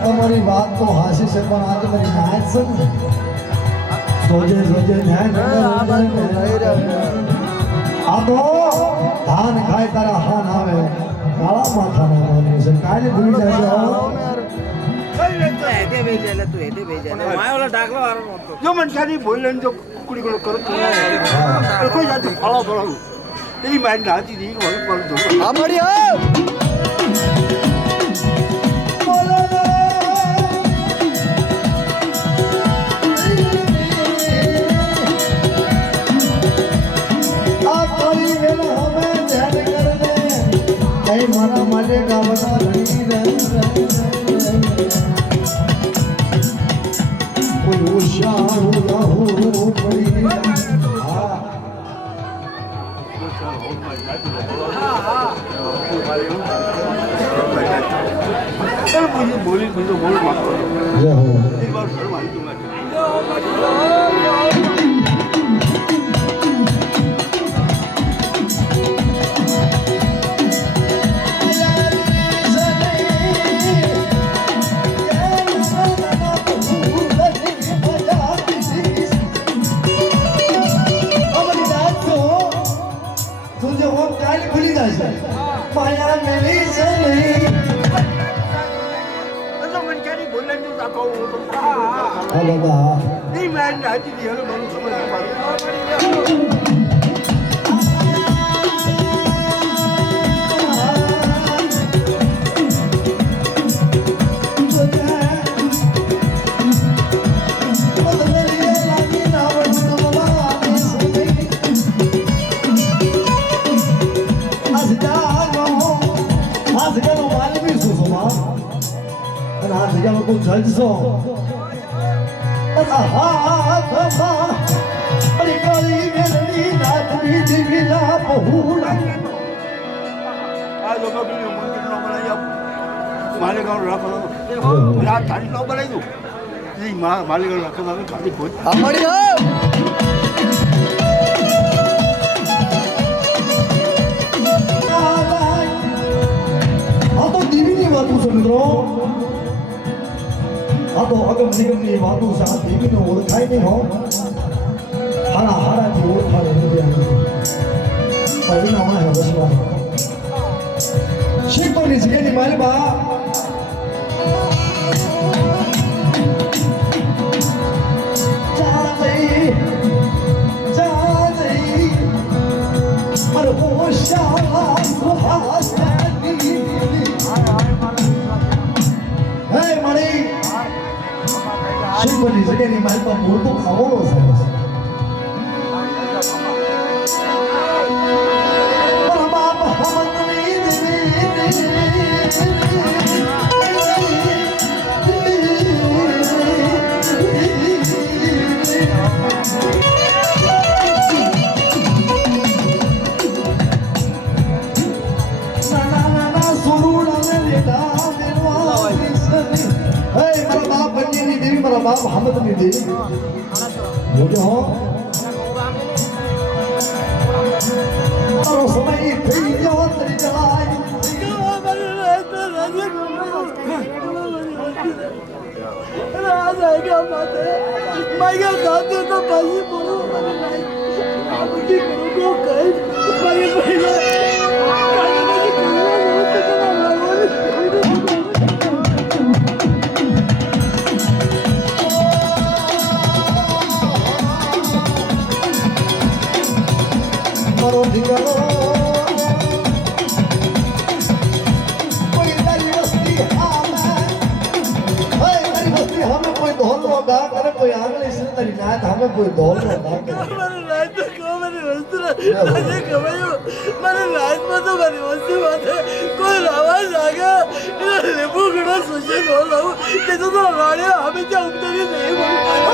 તમારી વાત તો હાસી છે પણ આજે મારી નાચ છે ને જોજે જોજે ધ્યાન આ તો ધાન ખાય તારા હાન આવે કાળા માથા ના માનવું છે કાલે ભૂલી જાય જો મનસાની બોલે જો કુકડી ગળો કરો કોઈ જાતિ ફળો ફળો તેની માઇન્ડ હાથી દી વળી પડતો આ મળી મારા માટે ગાવના રણી કોઈ હોશિયાર રહો પડી બોલી બધો બોલ મારો જય હો એક વાર ઘર મારી તું માયા મેલી છે નહીં તો મનસાની બોલે જો રાખો હલો બા એ માઇન્ડ હાથી દી હવે મને સમજ પાડી જલસો કાળી મેલડી નાથની જીવીલા પહોળા આ લોકો મંદિર નો બનાવી માલેગાંવ રાખો રાત થાળી નો બનાવી દઉં એ માલેગાંવ રાખો ખાલી ભોજ આ તો દીવીની વાતો છે મિત્રો આ તો અગમ નિગમની વાતો છે આ દેવીને ઓળખાય નહીં હો હારા હારાથી ઓળખાય નથી પરિણામ હે બસવા શીખવાની જગ્યાની માલબા અરે હોશિયાર સુહાસની હે મળી શીખવાની જગ્યાની માલબા મૂળતો ખાવો છે बाप हमद नहीं दे मुझे हो और समय थी जो तेरी जलाई राजा का माते मैं क्या दादू तो पासी बोलो मैंने नहीं अब की करूँ को कहीं मैं મારો દીકરો કોઈ તારી વસ્તી હામે તારી વસ્તી હામે કોઈ ઢોલનો ગા કરે કોઈ આંગળી છે તારી નાત હામે કોઈ ઢોલનો ગા કરે મારી લાઈફ તો કહો મારી વસ્તુ આજે કમાયું મારી લાઈફમાં તો મારી વસ્તુ માટે કોઈ આવાજ લાગે એનો લેબુ ઘણો સોચે ન લાવું તે તો રાડ્યા અમે ત્યાં ઉતરી નહીં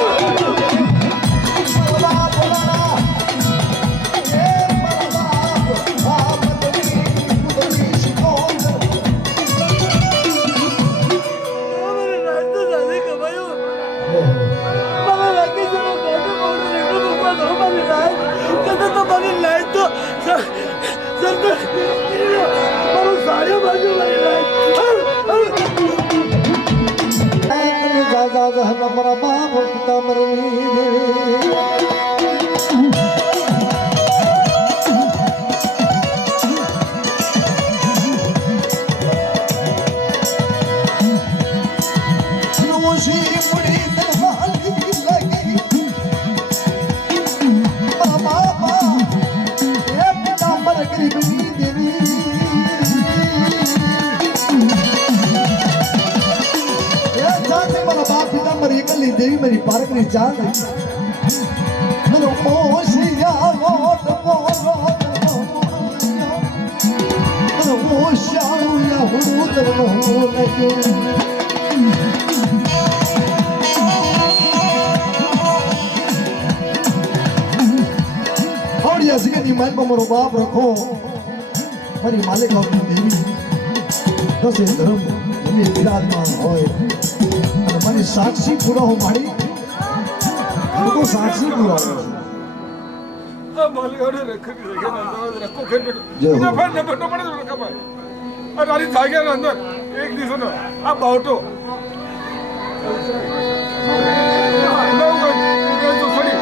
हमारा बाप पिता मरनी देवी मेरी पार्क ने चाल मनो मोशिया मोट मोरो मनो मोशाऊ या हुरूद नो लगे और ये सिके नी मन पर मरो बाप रखो मरी मालिक अपनी देवी तो से धर्म ये विराजमान होए मारी साक्षी पूरा हो मारी हमको साक्षी पूरा हो मालिक रखो खेल बिना फिर न बनो पड़े तो रखा भाई और रानी जागे ना अंदर एक दिन सुनो आप बाउटो तो थोड़ी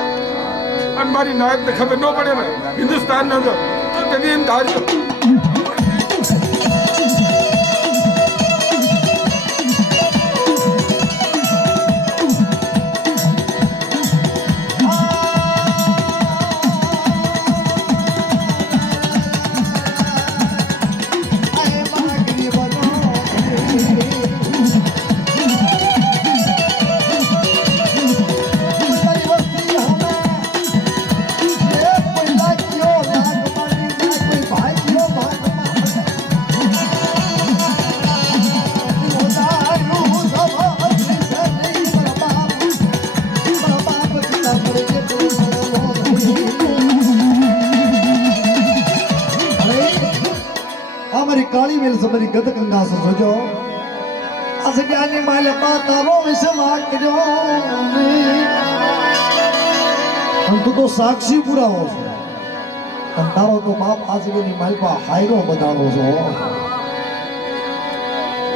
अनमारी नायक ने खबर न पड़े ना हिंदुस्तान में तो तभी इन धारियों काली मेल समरी गद गंगा से सोजो अस ज्ञानी माले पातारो विश्वास करो हम तो साक्षी पूरा हो हम तारो तो बाप आज के नी माल पा हायरो बतानो छो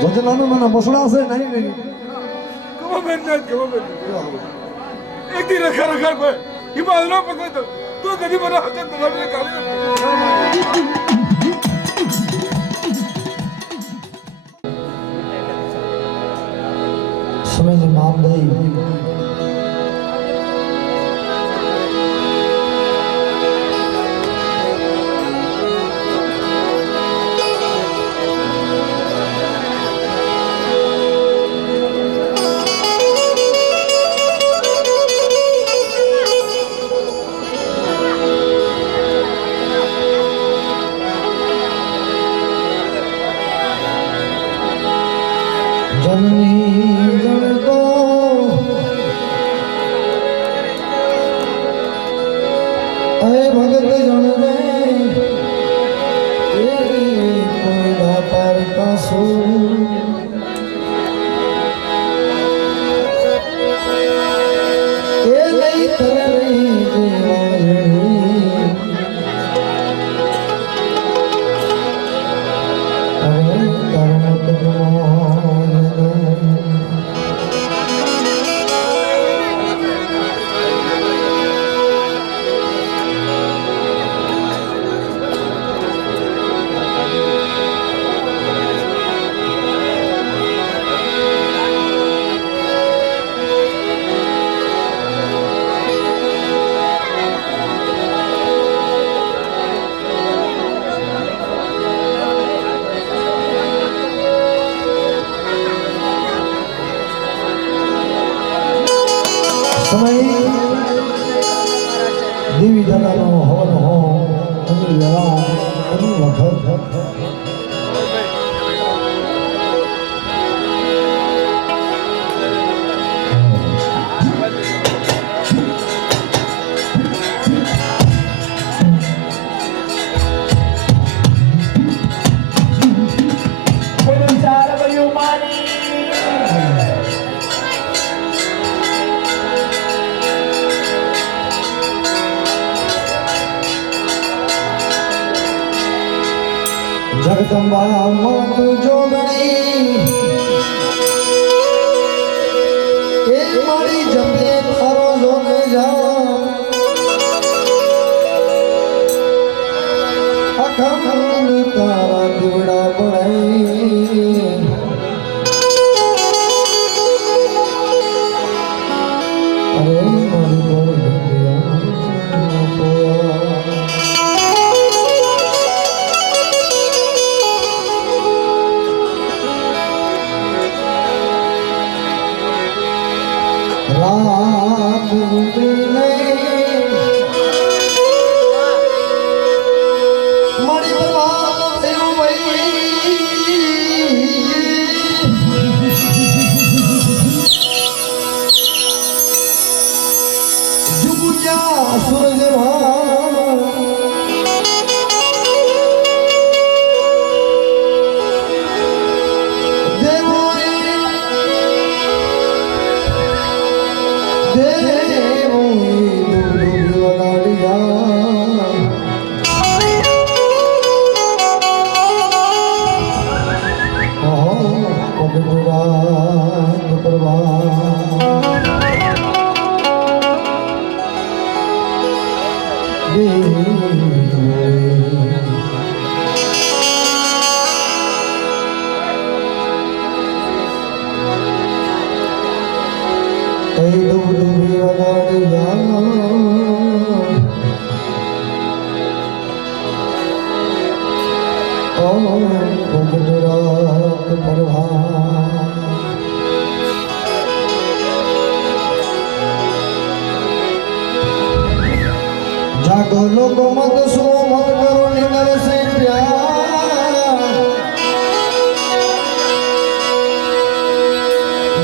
जोजलानो मना मसड़ा से नहीं नहीं कब मेहनत एक दिन रखा पे हिमालय पता तो कभी बना हक तुम्हारे काली समय ने नाम दई जननी भगत जन पर पासो नहीं तरनी હવન હો એની વેળા એની વખત જગદંબા મત જોગણી એ મારી જમે તારો જોગ જા અખંડ તારા દીવડા બનાઈ અરે મારી ગોળ રાત મારી બરબાદ થયું ભાઈ જુગુજા સૂરજ जागो लोगो मत सो मत करो निकर से प्यार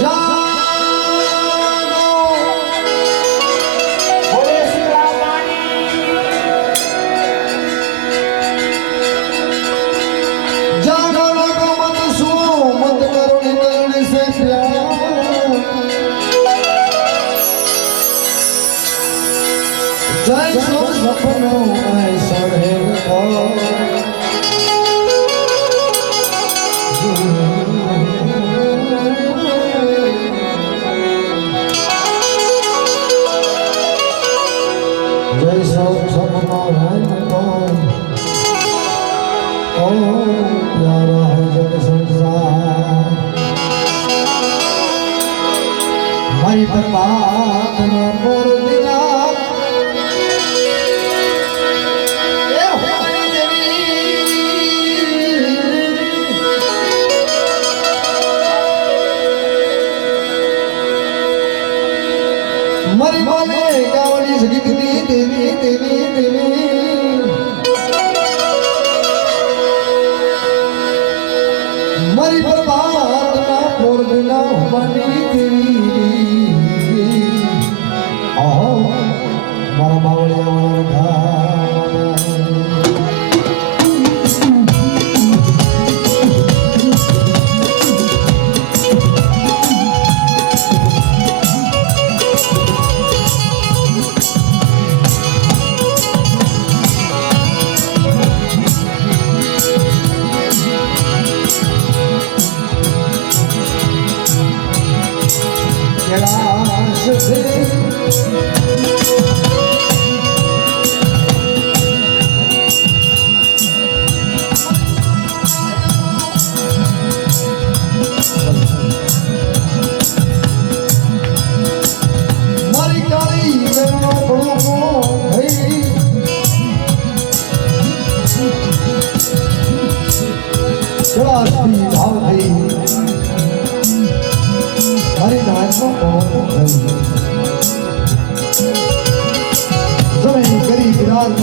जागो बोले श्रीरामानी जागो लोगो मत सो मत करो निकर से प्यार जय सो सपनो ऐसा है जय सो सपनो है ओ प्यारा है जग संसार हमारी बर्बाद न मोर दिला मरी माने गावली सगीतनी देवी देवी देवी मरी बर्बाद ना पोर बिना बनी देवी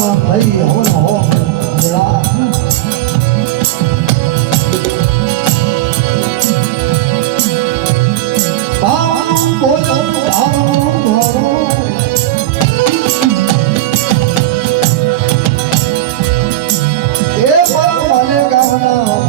માં થઈ હવન હો મેળા ભાવનું ભોજન ભાવનું ભાવનું એ પરમ ભલે ગામના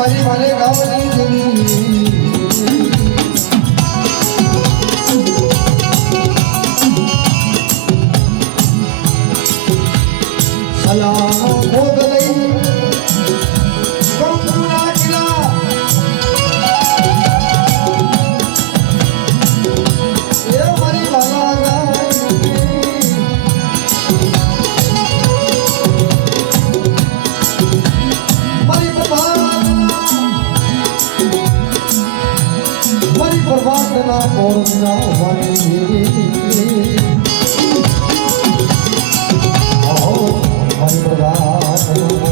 મારી માને ગાવની દેવી સલામ ભોગ લઈ કંકુના કિલા એ મારી માના મારી પ્રભાતના પોરના વાણી મારી પ્રભાતના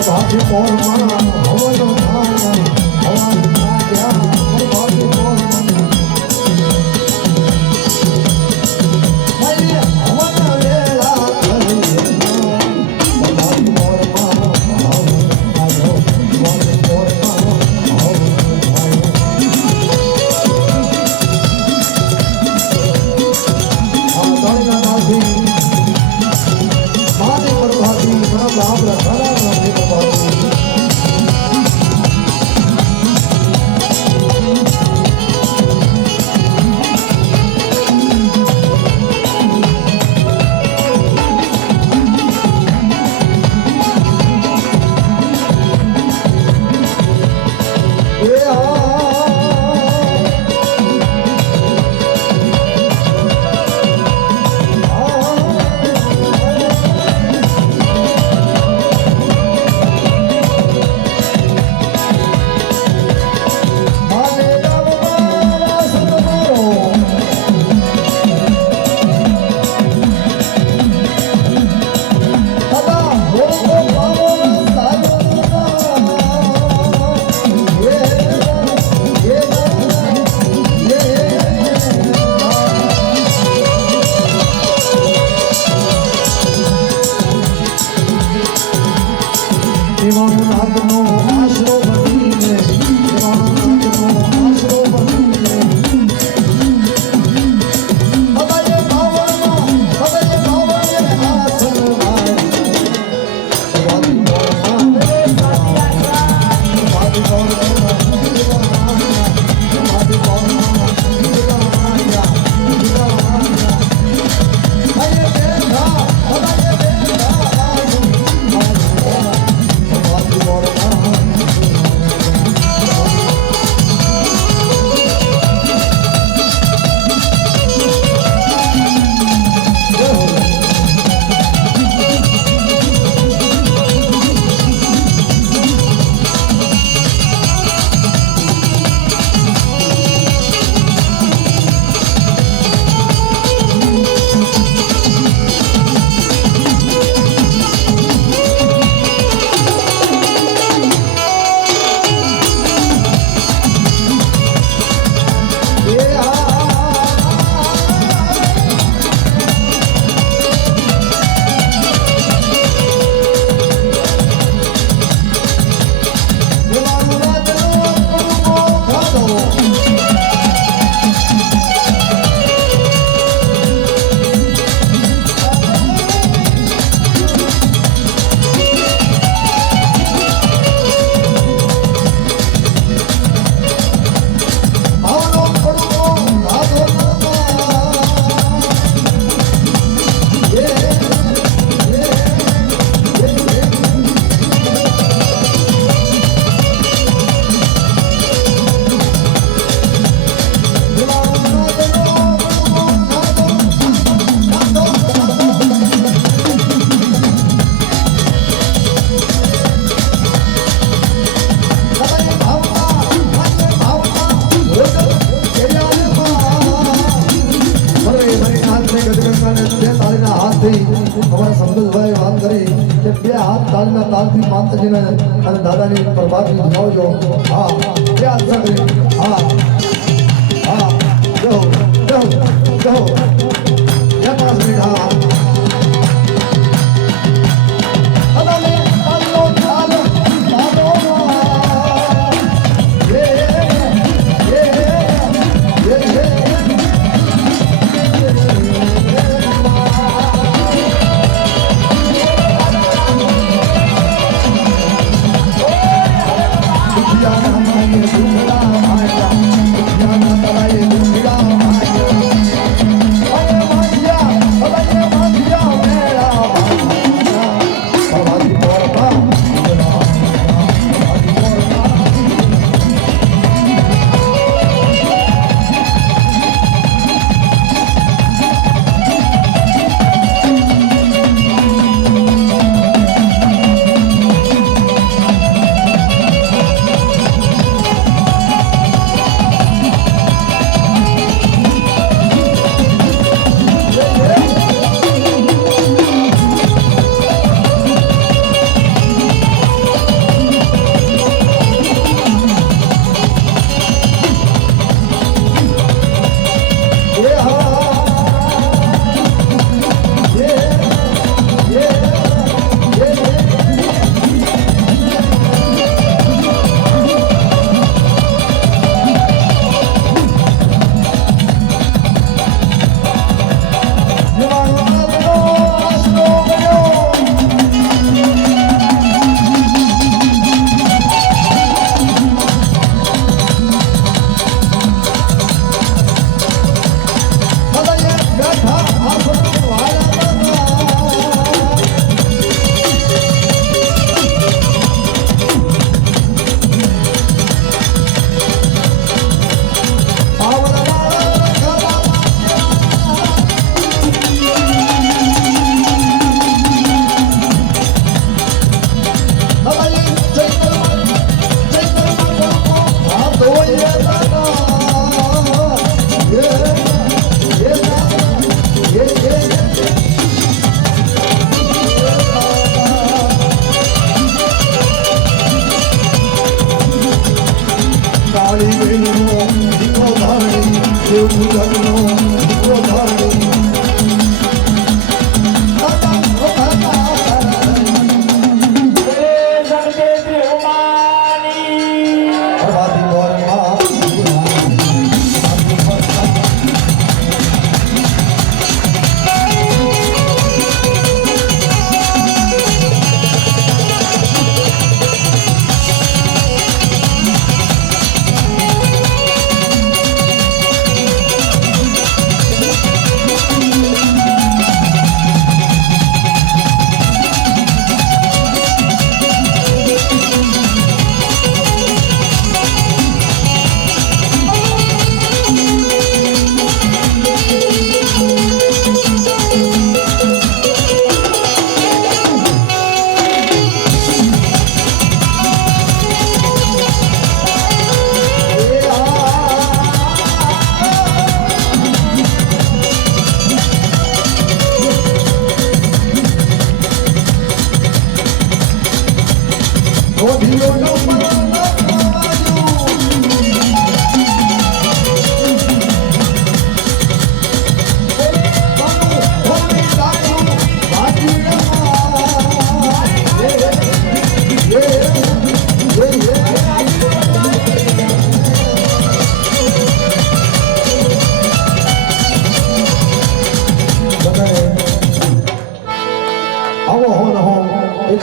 પ્રભાતી પોરમાં હવનો થાય હવાનું થાય પ્રભાતી પોરમાં હૈ હવન વેળા કરી પ્રભાતી પોરમાં હવન થાય હવન પોરમાં હવન થાય આ દોડીના દાસી માને પ્રભાતી ઘણા બાબરા ઘણા નથી પ્રભાતી અમારા સંતોષભાઈ વાત કરી કે બે હાથ તાલના તાલથી માતાજીને અને દાદાની પ્રભાતની જમાવજો હા બે હાથ કરી હા હા જો જો જો બે 5 મિનિટ હા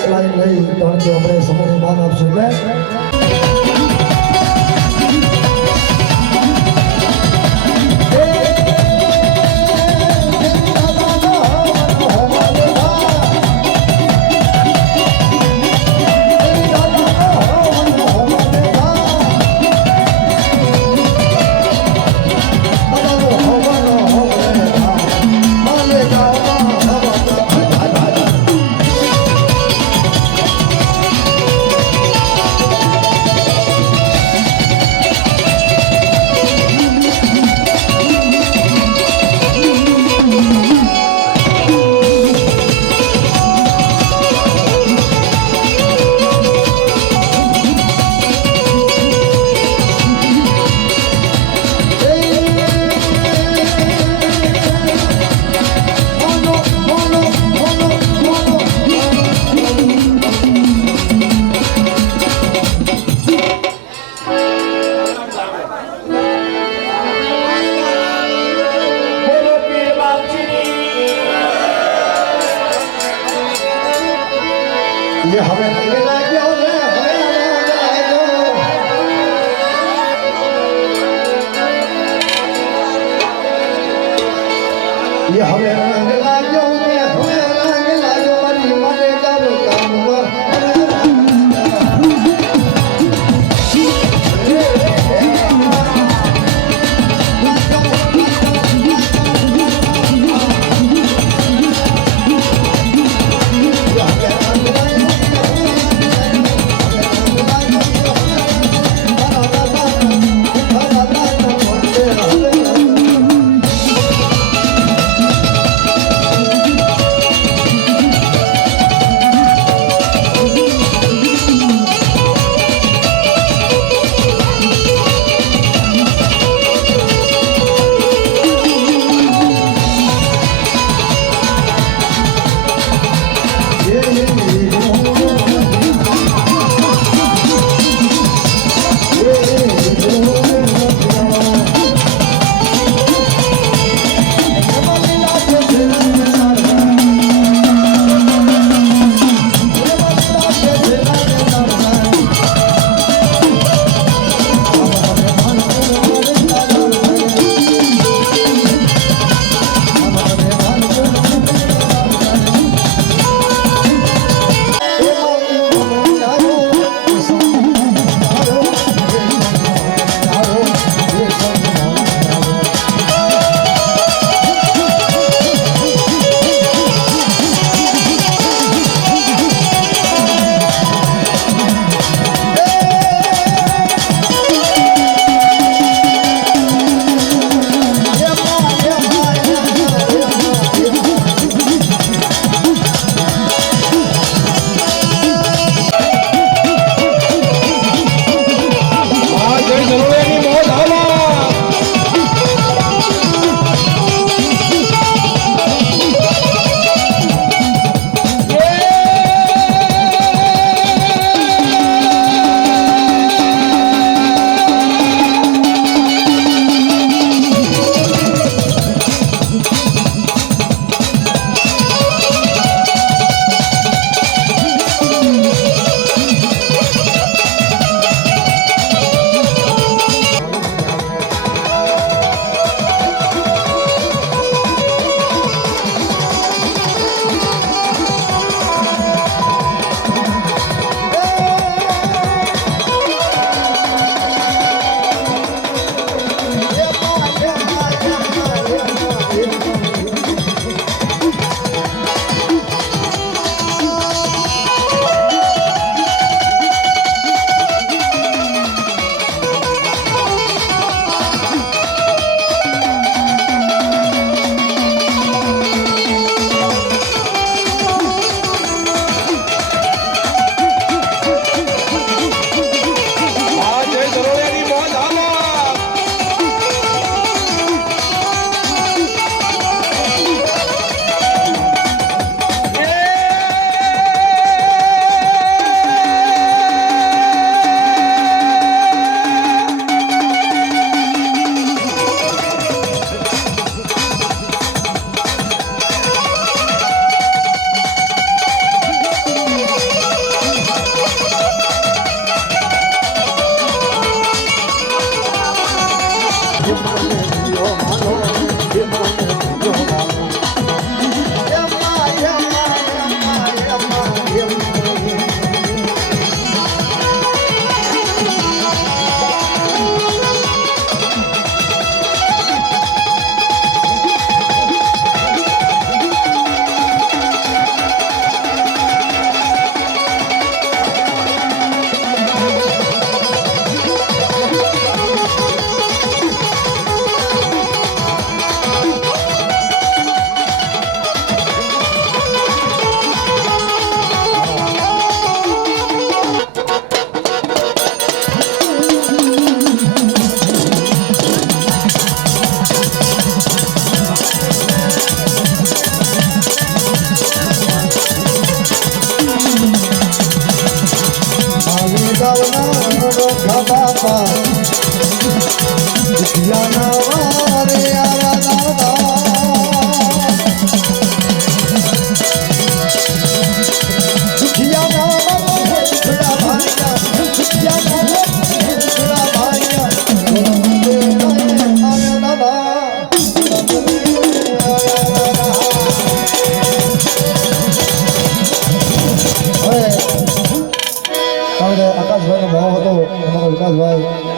લાઈન લઈ કારણ કે આપણે સમયને માન આપશું એટલે ये हमें हमें लाग्यो रे हमें लाग्यो ये हमें रंग लाग्यो रे हमें रंग लाग्यो मारी मारे जाबो काम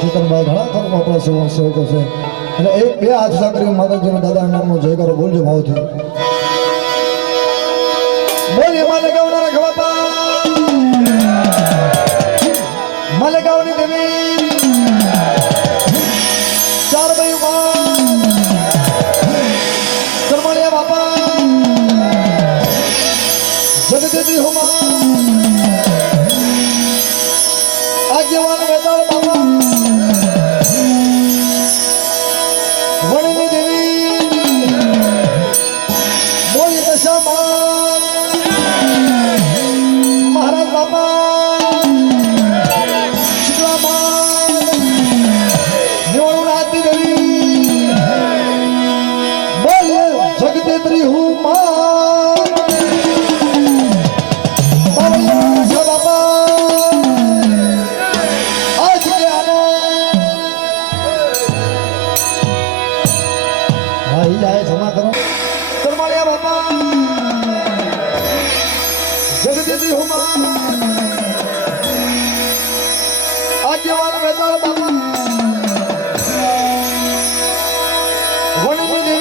ચેતનભાઈ ઘણા ખરા આપણા સેવકો છે અને એક બે હાથ સાંકળી માતાજીનો દાદાના નામનો જયકારો બોલજો ભાવથી બોલી માલેગાંવના રખવાપા માલેગાંવની દેવી ચાર ભાઈ કરમાળિયા બાપા જગદેવી હુમા આગેવાન વેતાળ બાપા વણની દેવી બોલી દશામાં મહારાજ બાપા શિકલામાં નિવણું રાતી દેવી બોલ જગદેત્રી હું માં બાપા આજ કે આનો ભાઈ જાય જમા કરો કરમાળિયા બાપા જગદેવી હું માં આગેવાન વેતાળ બાપા વણની